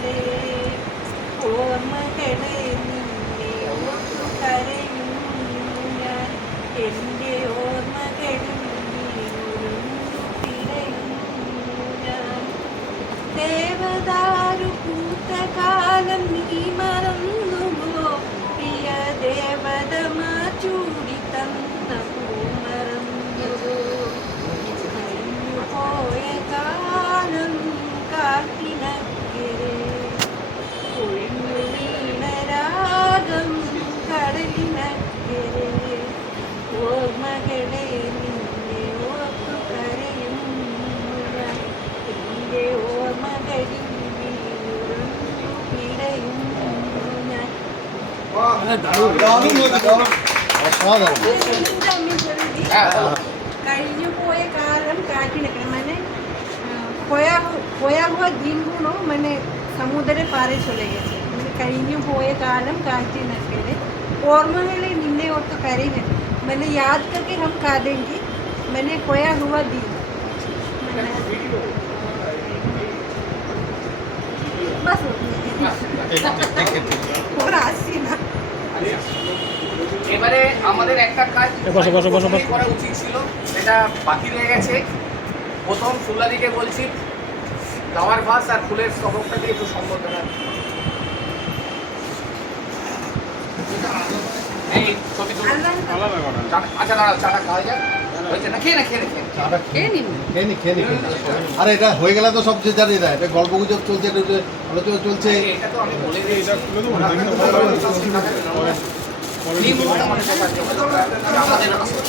കരയുന്നക്കരെ ഓർമ്മകളെ നിന്നെ ഓർത്തു കരയുന്നു ഞാൻ എൻ്റെ ഓർമ്മകളിൽ തിരയുന്നു ഞാൻ ദേവദാരു പൂത്ത കാലം നീ മറന്നുവോ പ്രിയ ദേവതമ ചൂടി തന്ന പൂ മറന്നുവോ കഴിഞ്ഞു പോയ കാലം കാട്ടിനക്കരെ ഒഴിഞ്ഞു വീണ രാഗം കടലിനക്കരെ ഓർമ്മകളെ നിന്നെ ഓർത്തു കരയുന്നു ഞാൻ എൻ്റെ ഓർമ്മകളിൽ വീഴുന്നു പിടയുന്നു ഞാൻ കഴിഞ്ഞു പോയ കാലം काटी निकले मैंने खोया हुआ दिनগুলো মানে সমুদ্রের পারে চলে গেছে মানে കഴിഞ്ഞു പോയ കാലം काटी निकले ഓർമ്മകളെ നിന്നെ ഓർത്ത് കരയുന്നു मैंने याद करके हम काटेंगे मैंने खोया हुआ दिन बस पूरा আসছি না এবারে আমাদের একটা কাজ বসো, বসো, বসো, বসো। করা উচিত ছিল, সেটা বাকি রয়ে গেছে। প্রথম ফুলাদিকে বলছি ফ্লাওয়ার ভাস আর ফুলের স্তবকটা দিয়ে একটু সম্বর্ধনা। এই ছবি তুলে আচ্ছা দাঁড়াও, চাটা খাওয়া যাক। হয়েছে না? খেয়ে নে, খেয়ে নে, খেয়ে নে। খেয়ে নিন খেয়ে নি। আরে এটা হয়ে গেলে তো সব যে জানি না, এটা গল্প গুজব চলছে, এটা আলোচনা চলছে। এটা তো আমি বলে দিয়েছি।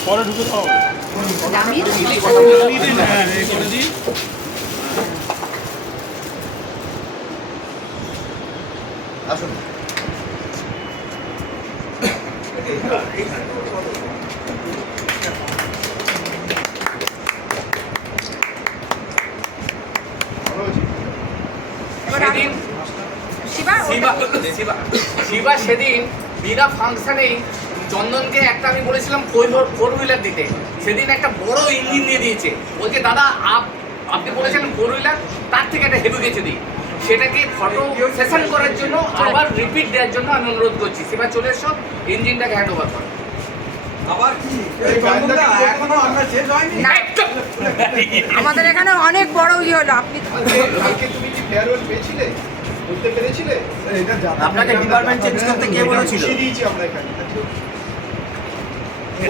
পরে ঢুকে দাও আসুন। সেদিন শিবা সেদিন বিনা ফাংশনেই চন্দনকে একটা আমি বলেছিলাম 4 হুইলার দিতে, সেদিন একটা বড় ইঞ্জিন দিয়ে দিয়েছে। বলছে দাদা আপনি বলেছেন 4 হুইলার, তার থেকে একটা হেভি গেছে দিই। সেটাকে ফটো সেশন করার জন্য আবার রিপিট দেওয়ার জন্য আমি অনুরোধ করছি। শিবা চলে এসো, ইঞ্জিনটাকে হ্যান্ড ওভার করো। আমাদের এখানে অনেক বড় ইয়ে হলো আপনি তুমি কি ফেয়ারওয়েল পেয়েছিলে, বলতে পেরেছিলে? আপনাকে ডিপার্টমেন্ট চেঞ্জ করতে কে বলেছিল? দিয়েছি আমরা এখানে।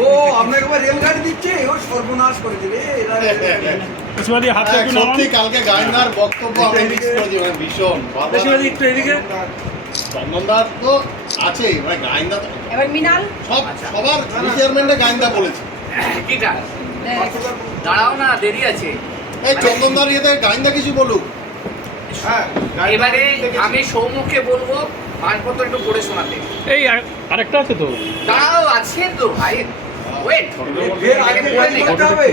ও আপনাকে আবার রেলগাড়ি দিচ্ছে, ও সর্বনাশ করে দেবে এরা। শিবাদি হাতটা একটু নামান। সত্যি কালকে গায়নার বক্তব্য আমরা মিস করেছি, মানে ভীষণ শিবাদি একটু এদিকে। চন্দনদার তো আছে, মানে গায়না এবার মিনাল সবার রিটায়ারমেন্টে গায়না বলেছে। কিটা দাঁড়াও না, দেরি আছে। এই চন্দনদার ইয়েতে গায়না কিছু বলুক। হ্যাঁ, এবারে আমি সৌমুখকে বলবো মানপত্র একটু পড়ে শোনাতে। এই আরেকটা আছে তো, দাঁড়াও, আছে তো ভাই, ওয়েট। এর আগে আগে করতে হবে।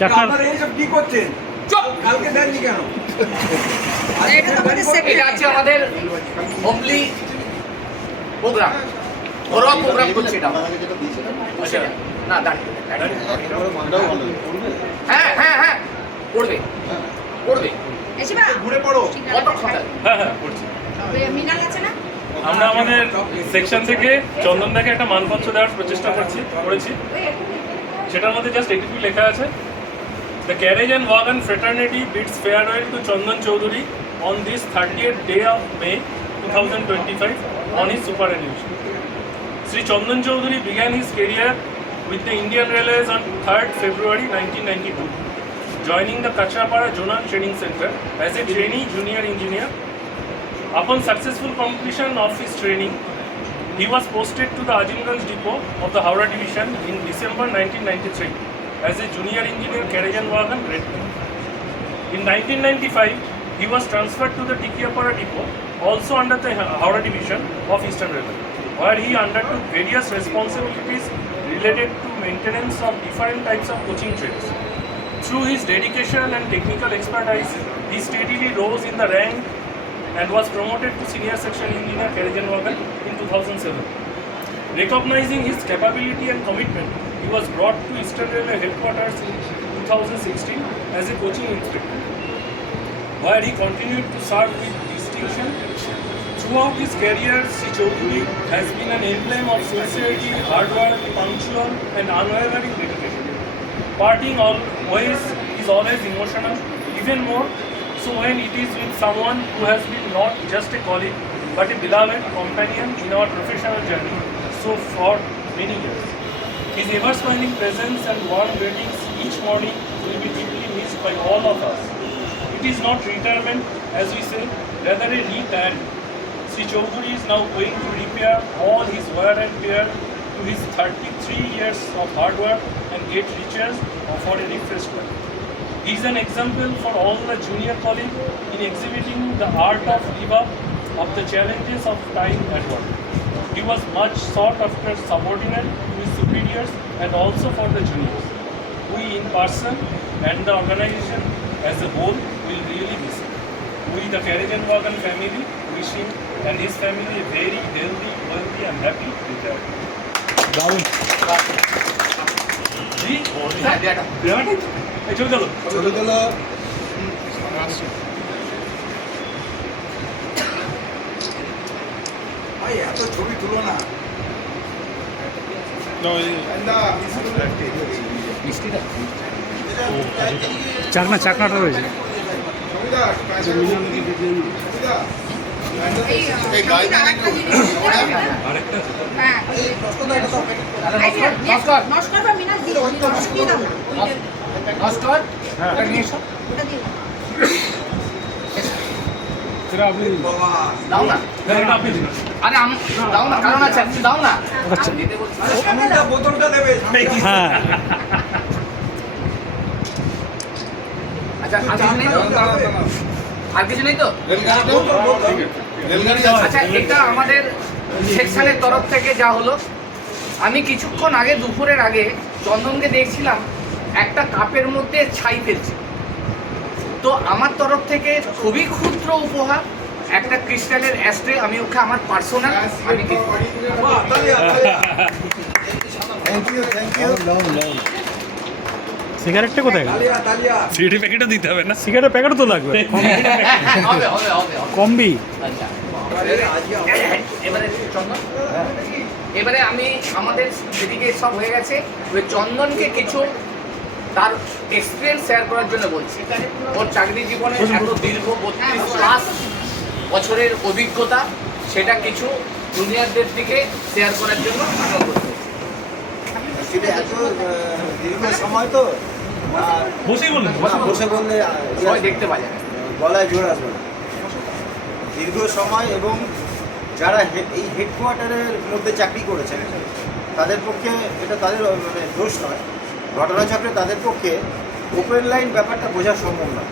চাকা- আপনারা এইসব কি করছেন? চুপ! কালকে দেননি কেন? এটা তো আমাদের এটা সেক্রেটারি আছে আমাদের হোমলি প্রোগ্রাম, ঘরোয়া প্রোগ্রাম করছে এটা। আপনাকে যেটা দিয়েছিলাম, সেটা। না দাঁড়িয়ে এটাও ভালো। হ্যাঁ হ্যাঁ হ্যাঁ পড়বে পড়বে। এসিবা ঘুরে পড়ো। কত খাতা? হ্যাঁ হ্যাঁ করছি। মিনাল আছে না আমরা আমাদের সেকশন থেকে চন্দনদাকে একটা মানপত্র দেওয়ার প্রচেষ্টা করেছি। সেটার মধ্যে জাস্ট একটু লেখা আছে, the carriage and wagon fraternity beads farewell to Chandan Chowdhury on this 30th day of May 2025 on his superannuation. Sri Chandan Chaudhary began his career with the Indian Railways on 3rd February 1992, joining the Kachrapara Zonal Training Center as a trainee junior engineer. Upon successful completion of his training, he was posted to the Azimganj depot of the Howrah Division in December 1993 as a junior engineer carriage and wagon grade 2. In 1995, he was transferred to the Tikiapara depot, also under the Howrah Division of Eastern Railway, where he undertook various responsibilities related to maintenance of different types of coaching trains. Through his dedication and technical expertise, he steadily rose in the rank and was promoted to senior section engineer carriage and wagon in 2007. Recognizing his capability and commitment, he was brought to Eastern Railway headquarters in 2016 as a coaching inspector, where he continued to serve with distinction distinction. Throughout his career, Sri Chaudhary has been an emblem of sincerity, hard work, punctual and unwavering dedication. Parting always is always emotional, even more so when it is with someone who has been not just a colleague but a beloved companion in our professional journey so for many years. His ever-smiling presence and warm greetings each morning will be deeply missed by all of us. It is not retirement, as we say, rather a retirement. Sri Chaudhary is now going to repair all his wear and tear to his 33 years of hard work and get riches for a refreshed life. He is an example for all the junior colleagues in exhibiting the art of live up of the challenges of time at work. He was much sought after subordinate to his superiors and also for the juniors. We in person and the organization as a whole will really miss him. We, the Karajanbagan family, wish him and his family a very healthy, wealthy and happy retirement. দারুণ। হ্যাঁ, দেয়াটা। চলে গেল চলে গেল। ভাই এত ছবি তুলো না। মিষ্টিটা চাকনাটা রয়েছে। এই গায়ে দিন একটু। হ্যাঁ নমস্কার বা মিনাস দিল দিয়ে দাও নমস্কার ওটা নিয়ে এসো। ওটা দিয়ে দাও। দাও না আরে দাও না কারণ আছে আপনি দাও না দিতে বলছি। বোতলটা দেবে। হ্যাঁ আচ্ছা আর কিছু নেই তো? আর কিছু নেই তো? রেলগাড়ি আচ্ছা এটা আমাদের সেকশনের তরফ থেকে যা হলো। আমি কিছুক্ষণ আগে দুপুরের আগে চন্দনকে দেখছিলাম একটা কাপের মধ্যে ছাই ফেলছে, তো আমার তরফ থেকে খুবই ক্ষুদ্র উপহার একটা ক্রিস্টালের অ্যাস্ট্রে আমি ওকে আমার পার্সোনাল আমি সিগারেটটা কোথায় গেল? সিগারেটের প্যাকেটও দিতে হবে না। সিগারেটের প্যাকেটও তো লাগবে। হবে হবে হবে কমবি। আচ্ছা এবারে চন্দন এবারে আমি আমাদের যেদিকে সব হয়ে গেছে ওই চন্দনকে কিছু তার এক্সপিরিয়েন্স শেয়ার করার জন্য বলছি। ওর চাকরি জীবনে এত দীর্ঘ 32+ বছরের অভিজ্ঞতা সেটা কিছু জুনিয়রদের দিকে শেয়ার করার জন্য আমি বলছি। এত দীর্ঘ সময় তো বসেই বললেন বসে বললে সবাই দেখতে পায় না। গলায় জোর আসবে না। দীর্ঘ সময় এবং যারা এই হেডকোয়ার্টারের মধ্যে চাকরি করেছেন তাদের পক্ষে এটা তাদের মানে দোষ নয়, ঘটনাচক্রে তাদের পক্ষে ওপেন লাইন ব্যাপারটা বোঝা সম্ভব নয়।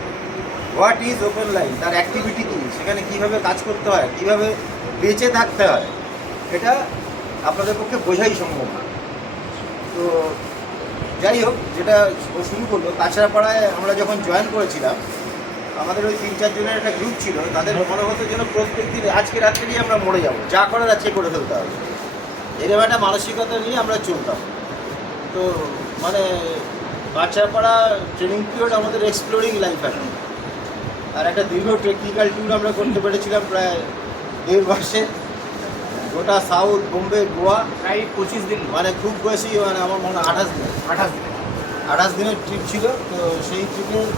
হোয়াট ইজ ওপেন লাইন, তার অ্যাক্টিভিটি কী, সেখানে কীভাবে কাজ করতে হয়, কীভাবে বেঁচে থাকতে হয়, এটা আপনাদের পক্ষে বোঝাই সম্ভব না। তো যাই হোক, যেটা ও শুরু করলো কাছড়াপাড়ায় আমরা যখন জয়েন করেছিলাম আমাদের ওই 3-4 জনের একটা গ্রুপ ছিল, তাদের মনে হতো যেন প্রত্যেক দিন আজকে রাত্রেই আমরা মরে যাবো, যা করার আজকে করে ফেলতে হবে, এরকম একটা মানসিকতা নিয়ে আমরা চলতাম। তো মানে কাছড়াপাড়া ট্রেনিং পিরিয়ড আমাদের এক্সপ্লোরিং লাইফ এখন, আর একটা দীর্ঘ টেকনিক্যাল ট্যুর আমরা করতে পেরেছিলাম প্রায় 1.5 মাসে, গোটা সাউথ, বোম্বে, গোয়া, প্রায় 25 দিন মানে খুব বেশি মানে আমার মনে হয় 28 দিনের ট্রিপ ছিল। তো সেই ট্রিপের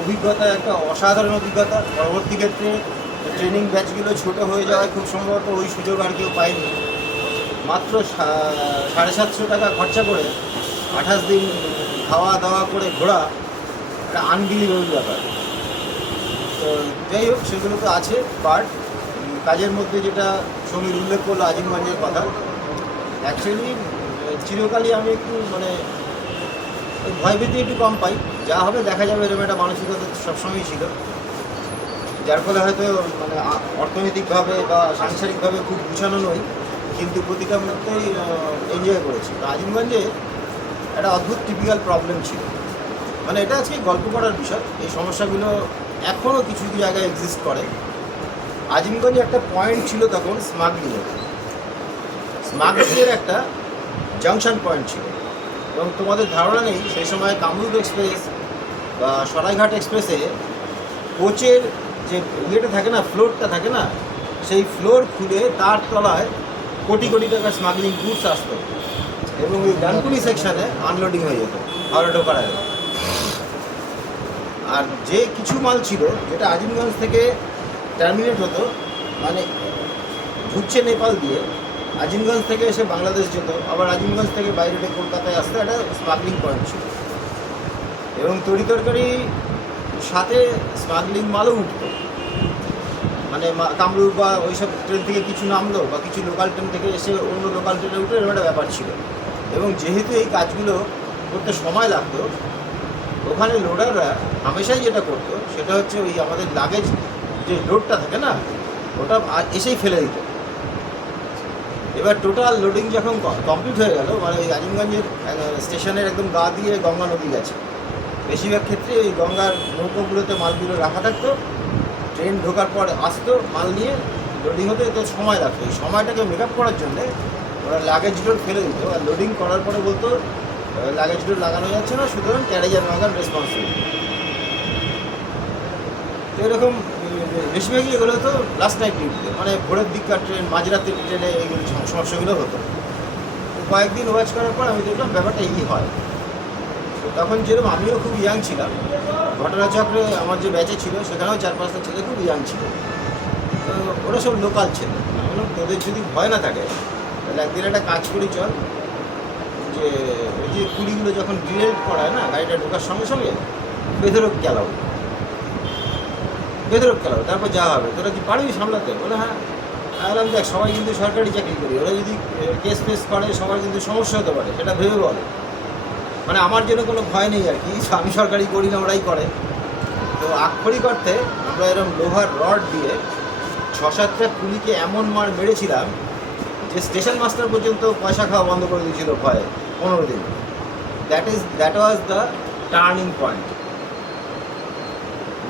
অভিজ্ঞতা একটা অসাধারণ অভিজ্ঞতা। পরবর্তী ক্ষেত্রে ট্রেনিং ব্যাচগুলো ছোটো হয়ে যাওয়ায় খুব সম্ভবত ওই সুযোগ আর কেউ পায়নি। মাত্র 750 টাকা খরচা করে 28 দিন খাওয়া দাওয়া করে ঘোরা একটা আনবিলিভেবল ব্যাপার। তো যাই হোক, সেগুলো তো আছে পার্ট। কাজের মধ্যে যেটা সমীর উল্লেখ করলো আজিমগঞ্জের কথা, অ্যাকচুয়ালি চিরকালই আমি একটু মানে ভয়ভীতি একটু কম পাই, যা হবে দেখা যাবে এরকম একটা মানসিকতা সবসময়ই ছিল, যার ফলে হয়তো মানে অর্থনৈতিকভাবে বা সাংসারিকভাবে খুব গুছানো নই, কিন্তু প্রতিটা মুহূর্তেই এনজয় করেছি। তো আজিমগঞ্জে একটা অদ্ভুত টিপিক্যাল প্রবলেম ছিল, মানে এটা আজকে গল্প করার বিষয়, এই সমস্যাগুলো এখনও কিছু জায়গায় এক্সিস্ট করে। আজিমগঞ্জে একটা পয়েন্ট ছিল তখন স্মাগলিংয়ের একটা জাংশন পয়েন্ট ছিল, এবং তোমাদের ধারণা নেই সেই সময় কামরূপ এক্সপ্রেস বা সরাইঘাট এক্সপ্রেসে কোচের যে ইয়েটা থাকে না, ফ্লোরটা থাকে না, সেই ফ্লোর খুলে তার তলায় কোটি কোটি টাকা স্মাগলিং গুডস আসতো এবং ওই ডানকুনি সেকশানে আনলোডিং হয়ে যেত হাওড়া ঢোকার আগে। আর যে কিছু মাল ছিল যেটা আজিমগঞ্জ থেকে টার্মিনেট হতো, মানে ঢুকছে নেপাল দিয়ে, আজিমগঞ্জ থেকে এসে বাংলাদেশ যেত, আবার আজিমগঞ্জ থেকে বাইরে কলকাতায় আসতে একটা স্মাগলিং পয়েন্ট ছিল এবং তরি তরকারি সাথে স্মাগলিং মালও উঠতো। মানে কামরূপ বা ওইসব ট্রেন থেকে কিছু নামলো বা কিছু লোকাল ট্রেন থেকে এসে অন্য লোকাল ট্রেনে উঠে এরকম একটা ব্যাপার ছিল। এবং যেহেতু এই কাজগুলো করতে সময় লাগতো, ওখানে লোডাররা হামেশাই যেটা করতো সেটা হচ্ছে ওই আমাদের লাগেজ যে লোডটা থাকে না, ওটা এসেই ফেলে দিত। এবার টোটাল লোডিং যখন কমপ্লিট হয়ে গেল, মানে ওই আজিমগঞ্জের স্টেশনের একদম গা দিয়ে গঙ্গা নদী গেছে, বেশিরভাগ ক্ষেত্রে ওই গঙ্গার নৌকোগুলোতে মালগুলো রাখা থাকতো, ট্রেন ঢোকার পর আসতো মাল নিয়ে লোডিং হতে তো সময় লাগতো। এই সময়টাকে মেক আপ করার জন্যে ওরা লাগেজ লোড ফেলে দিত আর লোডিং করার পরে বলতো লাগেজ লোড লাগানো যাচ্ছে না, সুতরাং ক্যারেজ অ্যান্ড ওয়াগন রেসপন্সিবল। তো এরকম বেশিরভাগই এগুলো হতো লাস্ট নাইট ডিউটিতে, মানে ভোরের দিককার ট্রেন, মাঝরাতের ট্রেনে এইগুলো সমস্যাগুলো হতো। তো কয়েকদিন ওয়াচ করার পর আমি দেখলাম ব্যাপারটা এই হয়। তো তখন যেরকম আমিও খুব ইয়াং ছিলাম, ঘটনাচক্রে আমার যে ব্যাচে ছিল সেখানেও 4-5টা ছেলে খুব ইয়াং ছিল। তো ওরা সব লোকাল ছিল। আমি বললাম তোদের যদি ভয় না থাকে তাহলে একদিন একটা কাজ করি চল, যে ওই যে কুড়িগুলো যখন ডিরেল করায় না গাড়িটা ঢোকার সঙ্গে সঙ্গে বেধরক গেলাও, তারপর যা হবে তোরা কি পারবি সামলাতে? বলে হ্যাঁ। বললাম দেখ সবাই কিন্তু সরকারি চাকরি করি, ওরা যদি কেস ফেস করে সবার কিন্তু সমস্যা হতে পারে, সেটা ভেবে বলে। মানে আমার জন্য কোনো ভয় নেই আর কি, আমি সরকারি করি না, ওরাই করে। তো আক্ষরিক অর্থে আমরা এরকম লোহার রড দিয়ে 6-7টা কুলিকে এমন মার মেরেছিলাম যে স্টেশন মাস্টার পর্যন্ত পয়সা খাওয়া বন্ধ করে দিয়েছিল ভয়ে 15 দিন। That was the turning point.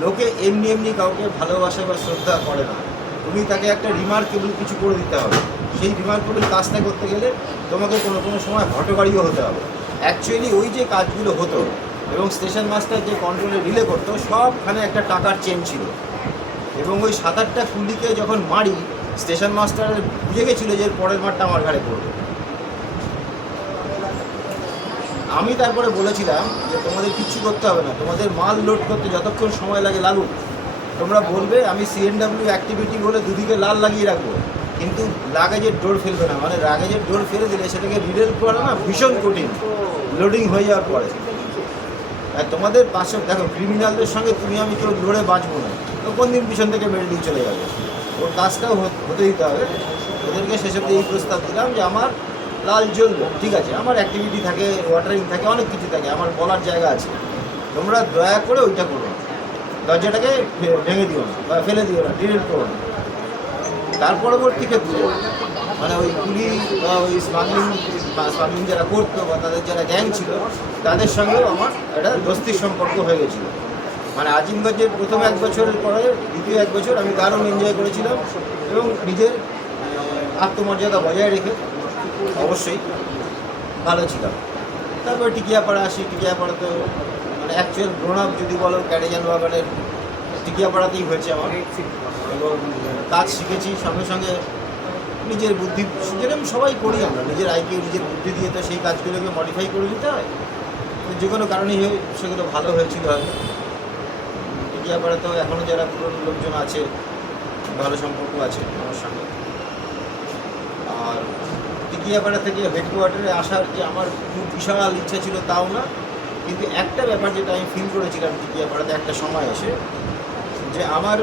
লোকে এমনি এমনি কাউকে ভালোবাসে বা শ্রদ্ধা করে না, তুমি তাকে একটা রিমার্কেবল কিছু করে দিতে হবে। সেই রিমার্কেবল কাজটা করতে গেলে তোমাকে কোনো কোনো সময় হটকারীও হতে হবে। অ্যাকচুয়ালি ওই যে কাজগুলো হতো এবং স্টেশন মাস্টার যে কন্ট্রোলে রিলে করতো, সবখানে একটা টাকার চেন ছিল। এবং ওই 7-8টা কুলিকে যখন মারি, স্টেশন মাস্টার বুঝে গেছিলো যে পরের মারটা আমার ঘাড়ে পড়বে। আমি তারপরে বলেছিলাম যে তোমাদের কিচ্ছু করতে হবে না, তোমাদের মাল লোড করতে যতক্ষণ সময় লাগে লাগুক, তোমরা বলবে আমি CNW অ্যাক্টিভিটি বলে দুদিকে লাল লাগিয়ে রাখবো, কিন্তু লাগেজের ডোর ফেলবে না। মানে লাগেজের ডোর ফেলে দিলে সেটাকে রিডেল করা না ভীষণ কঠিন লোডিং হয়ে যাওয়ার পরে। আর তোমাদের পাশে দেখো ক্রিমিনালদের সঙ্গে তুমি আমি কেউ লড়ে বাঁচবো না, তো কোন দিন পিছন থেকে মেরে দিয়ে চলে যাবে। ওর কাজটাও হতে দিতে হবে। ওদেরকে শেষে এই প্রস্তাব দিলাম যে আমার লাল জ্বলবে, ঠিক আছে, আমার অ্যাক্টিভিটি থাকে, ওয়াটারিং থাকে, অনেক কিছু থাকে, আমার বলার জায়গা আছে, তোমরা দয়া করে ওইটা করো না, দরজাটাকে ভেঙে দিও না বা ফেলে দিও না, ডিলিট করো না। তার পরবর্তী ক্ষেত্রে মানে ওই কুলি বা ওই স্মাগলিং যারা করতো বা তাদের যারা গ্যাং ছিল তাদের সঙ্গেও আমার একটা দোস্তির সম্পর্ক হয়ে গেছিলো। মানে আজিমগঞ্জের প্রথম 1 বছরের পরে দ্বিতীয় 1 বছর আমি দারুণ এনজয় করেছিলাম এবং নিজের আত্মমর্যাদা বজায় রেখে অবশ্যই ভালো ছিলাম। তারপরে টিকিয়াপাড়া আসি। টিকিয়াপাড়া তো মানে অ্যাকচুয়াল গ্রোন আপ যদি বলো ক্যারেজ অ্যান্ড ওয়াগনের টিকিয়াপাড়াতেই হয়েছে আমার, এবং কাজ শিখেছি সঙ্গে সঙ্গে নিজের বুদ্ধি, যেরকম সবাই করি আমরা নিজের আইকিউ নিজের বুদ্ধি দিয়ে, তো সেই কাজগুলোকে মডিফাই করে দিতে হয়। তো যে কোনো কারণেই সেগুলো ভালো হয়েছিল হয়তো। টিকিয়াপাড়াতেও এখনও যারা পুরনো লোকজন আছে ভালো সম্পর্ক আছে আমার সঙ্গে। আর টিকিয়াপাড়া থেকে হেডকোয়ার্টারে আসার যে আমার খুব বিশাল ইচ্ছা ছিল তাও না, কিন্তু একটা ব্যাপার যেটা আমি ফিল করেছিলাম টিকিয়াপাড়াতে একটা সময় এসে, যে আমার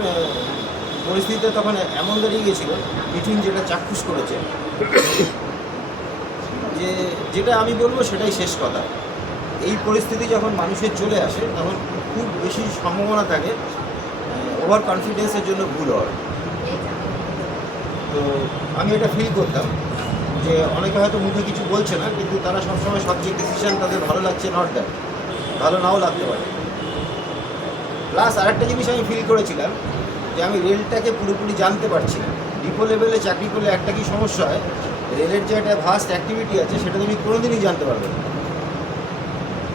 পরিস্থিতিতে তখন এমন দাঁড়িয়ে গেছিলো বিটুইন যেটা চাক্ষুষ করেছে, যে যেটা আমি বলবো সেটাই শেষ কথা। এই পরিস্থিতি যখন মানুষের চলে আসে তখন খুব বেশি সম্ভাবনা থাকে ওভার কনফিডেন্সের জন্য ভুল হওয়ার। তো আমি এটা ফিল করতাম যে অনেকে হয়তো মুখে কিছু বলছে না, কিন্তু তারা সবসময় সব যে ডিসিশান তাদের ভালো লাগছে নট দ্যাট, ভালো নাও লাগতে পারে। প্লাস আরেকটা জিনিস আমি ফিল করেছিলাম যে আমি রেলটাকে পুরোপুরি জানতে পারছি না। ডিপো লেভেলে চাকরি করলে একটা কি সমস্যা হয়, রেলের যে একটা ভাস্ট অ্যাক্টিভিটি আছে সেটা তুমি কোনোদিনই জানতে পারবে না।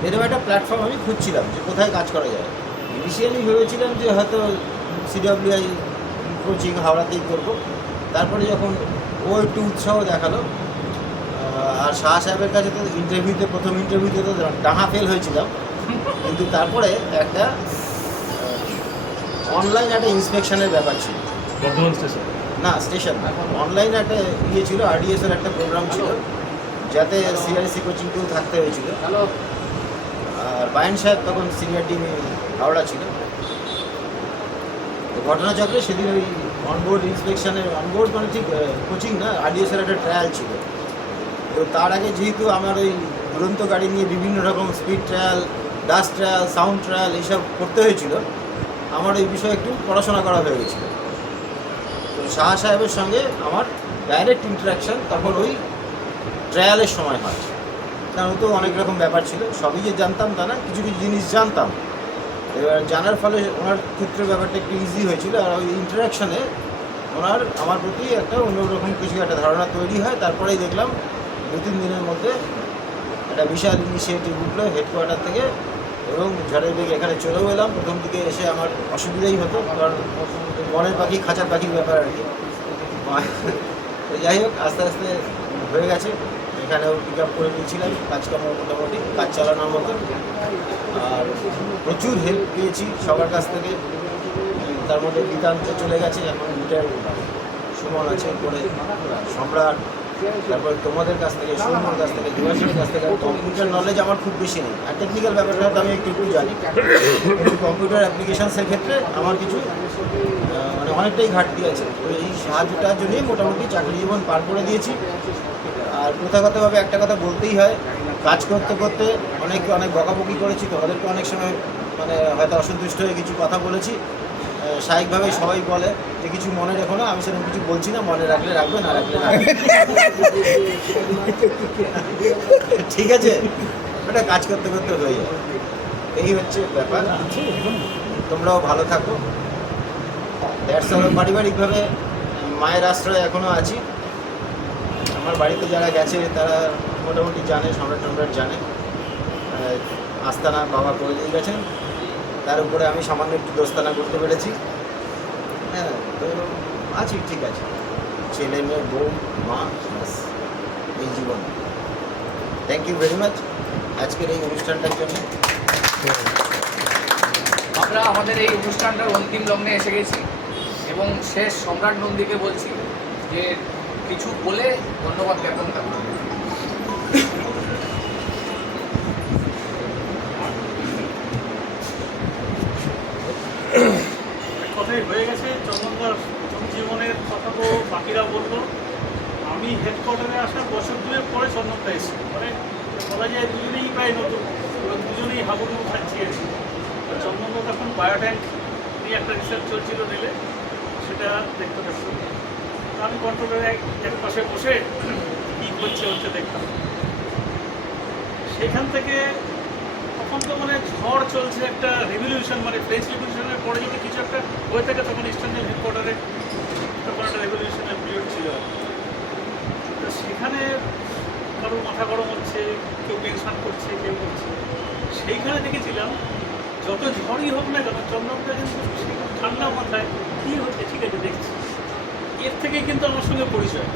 এরকম একটা প্ল্যাটফর্ম আমি খুঁজছিলাম যে কোথায় কাজ করা যায়। ইনিশিয়ালি ভেবেছিলাম যে হয়তো CWI কোচিং হাওড়াতেই করব। তারপরে যখন ও একটু উৎসাহ দেখালো, আর শাহ সাহেবের কাছে তো প্রথম ইন্টারভিউতে তো ডাহা ফেল হয়েছিলাম, কিন্তু তারপরে একটা অনলাইন একটা ইন্সপেকশনের ব্যাপার ছিল। বর্ধমান স্টেশন না, স্টেশন না, অনলাইন একটা ইয়ে ছিল, RDS এর একটা প্রোগ্রাম ছিল, যাতে CRC কোচিংকেও থাকতে হয়েছিল। আর বায়ন সাহেব তখন সিনিয়র টিম হাওড়া ছিল। তো ঘটনাচক্রে সেদিন ওই অনবোর্ড ইন্সপেকশনের, অনবোর্ড মানে ঠিক কোচিং না, RDS এর একটা ট্রায়াল ছিল। তো তার আগে যেহেতু আমার ওই দুরন্ত গাড়ি নিয়ে বিভিন্ন রকম speed trial, dust trial, sound trial এইসব করতে হয়েছিল, আমার এই বিষয়ে একটু পড়াশোনা করা হয়ে গেছিলো। তো শাহ সাহেবের সঙ্গে আমার ডাইরেক্ট ইন্টারাকশান তখন ওই ট্রায়ালের সময় হয়। কারণ তো অনেক রকম ব্যাপার ছিল, সবই যে জানতাম তা না, কিছু কিছু জিনিস জানতাম। এবার জানার ফলে ওনার ক্ষেত্রে ব্যাপারটা একটু ইজি হয়েছিল, আর ওই ইন্টারাকশানে ওনার আমার প্রতি একটা অন্যরকম কিছু একটা ধারণা তৈরি হয়। তারপরেই দেখলাম 2-3 দিনের মধ্যে একটা বিশাল ইনিশিয়েটিভ উঠলো হেডকোয়ার্টার থেকে, এবং ঝড়ের বেগে এখানে চলেও এলাম। প্রথম দিকে এসে আমার অসুবিধাই হতো, কারণ বনের পাখি খাঁচার পাখির ব্যাপার আর কি। তো যাই হোক, আস্তে আস্তে হয়ে গেছে। এখানেও পিক আপ করে দিয়েছিলাম, কাজকর্ম মোটামুটি কাজ চালানোর মতো। আর প্রচুর হেল্প পেয়েছি সবার কাছ থেকে। তার মধ্যে বিতান্ত চলে গেছে, এখন মিটার সুমন আছে করে, সম্রাট, তারপরে তোমাদের কাছ থেকে, সৌম্যর কাছ থেকে, যুবাসের কাছ থেকে। কম্পিউটার নলেজ আমার খুব বেশি নেই, আর টেকনিক্যাল ব্যাপারটা তো আমি একটু জানি, কিন্তু কম্পিউটার অ্যাপ্লিকেশানসের ক্ষেত্রে আমার কিছু মানে অনেকটাই ঘাটতি আছে। তো এই সাহায্যটার জন্যই মোটামুটি চাকরি জীবন পার করে দিয়েছি। আর প্রথাগতভাবে একটা কথা বলতেই হয়, কাজ করতে করতে অনেক বকাবকি করেছি, তোমাদেরকে অনেক সময় মানে হয়তো অসন্তুষ্ট হয়ে কিছু কথা বলেছি। স্বাভাবিকভাবেই সবাই বলে যে কিছু মনে রেখো না, আমি সেরকম কিছু বলছি না, মনে রাখলে রাখবে, না রাখলে না। ঠিক আছে, ওটা কাজ করতে করতে হয়ে যায়, এই হচ্ছে ব্যাপার। তোমরাও ভালো থাকো। পারিবারিকভাবে মায়ের আশ্রয়ে এখনও আছি। আমার বাড়িতে যারা গেছে তারা মোটামুটি জানে, সম্রাট জানে। আস্তানা বাবা করে দিয়ে গেছেন, তার উপরে আমি সামান্য একটু দোস্তানা করতে পেরেছি। হ্যাঁ, তো আছি, ঠিক আছে। ছেলে মেয়ে, বউ, মা, ব্যাস এই জীবন। থ্যাংক ইউ ভেরি মাচ আজকের এই অনুষ্ঠানটার জন্য। আমরা আমাদের এই অনুষ্ঠানটার অন্তিম লগ্নে এসে গেছি, এবং শেষ সম্রাট নন্দীকে বলছি যে কিছু বলে ধন্যবাদ জ্ঞাপন করবো। কথাই হয়ে গেছে। চন্দনদার প্রথম জীবনের কথা তো বাকিরা বললো। আমি হেডকোয়ার্টারে আসার বছর 2 পরে চন্দনদা এসেছি, মানে বলা যায় দুজনেই প্রায় নতুন, এবং দুজনেই হাবুডুবু খাচ্ছি এসেছি। চন্দনদা তখন বায়োট্যাঙ্ক নিয়ে একটা রিসার্চ চলছিল রেলে, সেটা দেখতে দেখতে আমি কন্ট্রোলের এক পাশে বসে কী হচ্ছে দেখতাম। সেখান থেকে তখন তো মানে ঝড় চলছে, একটা রেভলিউশন, মানে ফ্রেঞ্চ রেভলিউশনের পরে যদি কিছু একটা হয়ে থাকে, তখন ইস্টার্নাল হেডকোয়ার্টারে তখন একটা রেভলিউশনের পিরিয়ড ছিল। তো সেখানে কারোর মাথা গরম হচ্ছে, কেউ টেনশন করছে, কেউ করছে। সেইখানে দেখেছিলাম যত ঝড়ই হোক না কেন, চন্দ্রটা কিন্তু ঠান্ডা মাথায় কী হচ্ছে ঠিক আছে দেখছি। এর থেকেই কিন্তু আমার সঙ্গে পরিচয়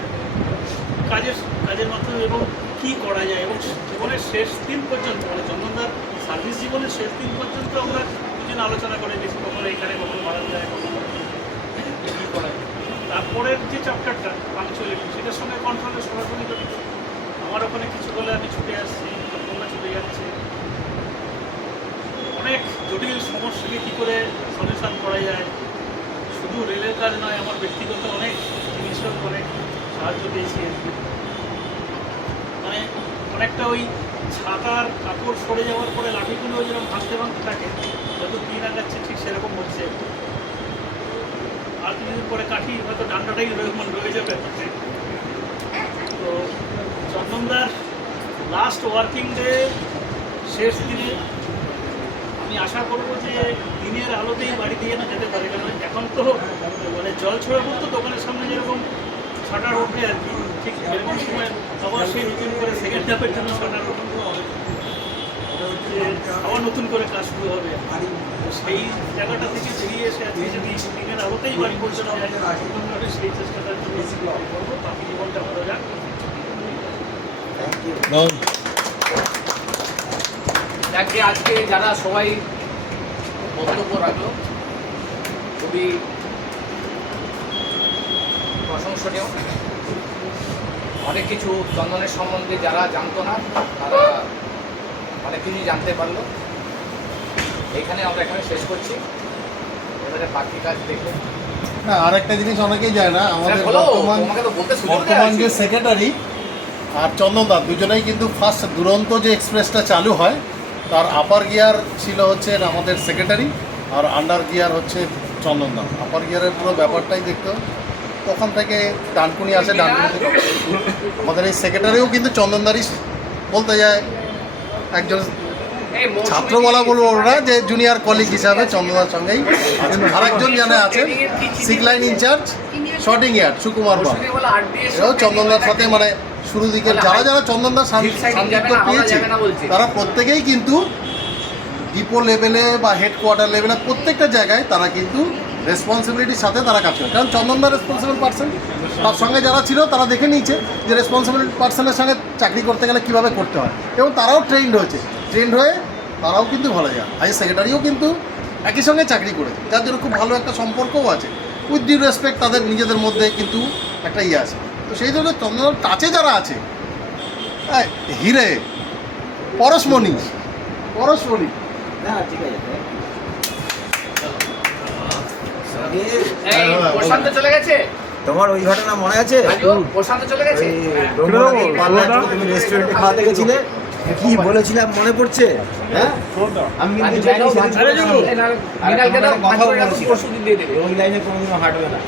কাজের মাধ্যমে, এবং কী করা যায়। এবং জীবনের শেষ দিন পর্যন্ত, মানে চন্দনদার সার্ভিস জীবনের শেষ দিন পর্যন্ত আমরা দুজন আলোচনা করে গেছি, কখনো এখানে, কখনো মারা যায়, কখনো কী করা যায়। তারপরের যে চ্যাপ্টারটা পাংচুয়ালিটি, সেটার সঙ্গে কন্ট্রোলের সরাসরি জড়িত। আমার ওখানে কিছু হলে আমি ছুটে আসছি, তোমরা ছুটে যাচ্ছে। অনেক জটিল সমস্যাকে কী করে সলিউশন করা যায়, শুধু রেলের কাজ নয়, আমার ব্যক্তিগত অনেক জিনিসেও অনেক সাহায্য পেয়েছি। মানে অনেকটা ওই ছাতার কাপড় সরে যাওয়ার পরে লাঠিগুলো যেরকম ভাঙতে থাকে, যত দিন আগাচ্ছে ঠিক সেরকম হচ্ছে। আর কিছুদিন পরে কাঠি হয়তো ডান্ডাটাই রয়ে যাবে। তো চন্দনদার লাস্ট ওয়ার্কিং ডে শেষ দিনে আমি আশা করবো যে দিনের আলোতেই বাড়ি দিয়ে না যেতে পারে, কারণ এখন তো মানে জল ছড়া পড়তো দোকানের সামনে যেরকম শাটার ওঠে আর কি, ঠিক এরকম সময় আবার সেই নতুন করে সেকেন্ড হাফের জন্য শাটার ওঠে, আবার নতুন করে কাজ শুরু হবে। তো সেই জায়গাটা থেকে বেরিয়ে এসে আজকে যদি শুটিংয়ের আলোতেই বাড়ি পৌঁছানো যায় সেই চেষ্টাটার জন্য করবো, বাকি জীবনটা ভালো যাক। যাকে আজকে যারা সবাই বক্তব্য রাখলো খুবই প্রশংসনীয়। অনেক কিছু চন্দনের সম্বন্ধে যারা জানতো না তারা অনেক কিছু জানতে পারলো। আমরা এখানে শেষ করছি, এবারে বাকি কাজ দেখে। না, আরেকটা জিনিস অনেকেই যায় না, আমাদের বলো, বর্তমান তোমাকে তো বলতে সুযোগ দেওয়া বর্তমান যে হয়েছে। সেক্রেটারি আর চন্দনদা দুজনেই কিন্তু ফার্স্ট দুরন্ত যে এক্সপ্রেসটা চালু হয় তার আপার গিয়ার ছিল হচ্ছে আমাদের সেক্রেটারি, আর আন্ডার গিয়ার হচ্ছে চন্দনদা। আপার গিয়ারের পুরো ব্যাপারটাই দেখতে হয়। ওখান থেকে ডানকুনি আসে, ডানকুনি থেকে আমাদের এই সেক্রেটারিও কিন্তু চন্দনদারই বলতে যায় একজন ছাত্র বলা বলবো ওরা, যে জুনিয়র কলিগ হিসাবে চন্দনদার সঙ্গেই আরেকজন জানা আছে sick line in-charge sorting yard Sukumar babu, এরাও চন্দনদার সাথে মানে শুরু দিকে যারা যারা চন্দনদার সান্নিধ্য পেয়েছে তারা প্রত্যেকেই কিন্তু ডিপো লেভেলে বা হেডকোয়ার্টার লেভেলে প্রত্যেকটা জায়গায় তারা কিন্তু রেসপন্সিবিলিটির সাথে তারা কাজ করে। কারণ চন্দনদার রেসপন্সিবল পার্সন, তার সঙ্গে যারা ছিল তারা দেখে নিয়েছে যে রেসপন্সিবল পার্সনের সঙ্গে চাকরি করতে গেলে কীভাবে করতে হয়, এবং তারাও ট্রেন্ড হয়ে তারাও কিন্তু ভালো যায়। আজ সেক্রেটারিও কিন্তু একই সঙ্গে চাকরি করেছে, যার জন্য খুব ভালো একটা সম্পর্কও আছে। উইথ ডিউ রেসপেক্ট তাদের নিজেদের মধ্যে কিন্তু একটা আছে। তো সেই জন্য চন্দন টাচে যারা আছে, হিরে পরশমণি হ্যাঁ ঠিক আছে। প্রশান্ত চলে গেছে, তোমার ওই ঘটনা মনে আছে? প্রশান্ত চলে গেছে। তুমি রেস্টুরেন্টে খাওয়াতে গেছিলে, কি বলেছিলাম মনে পড়ছে? হ্যাঁ আমি কিন্তু জানি, কথা বলছি, ওই লাইনে কোনোদিনও হাঁটবে না।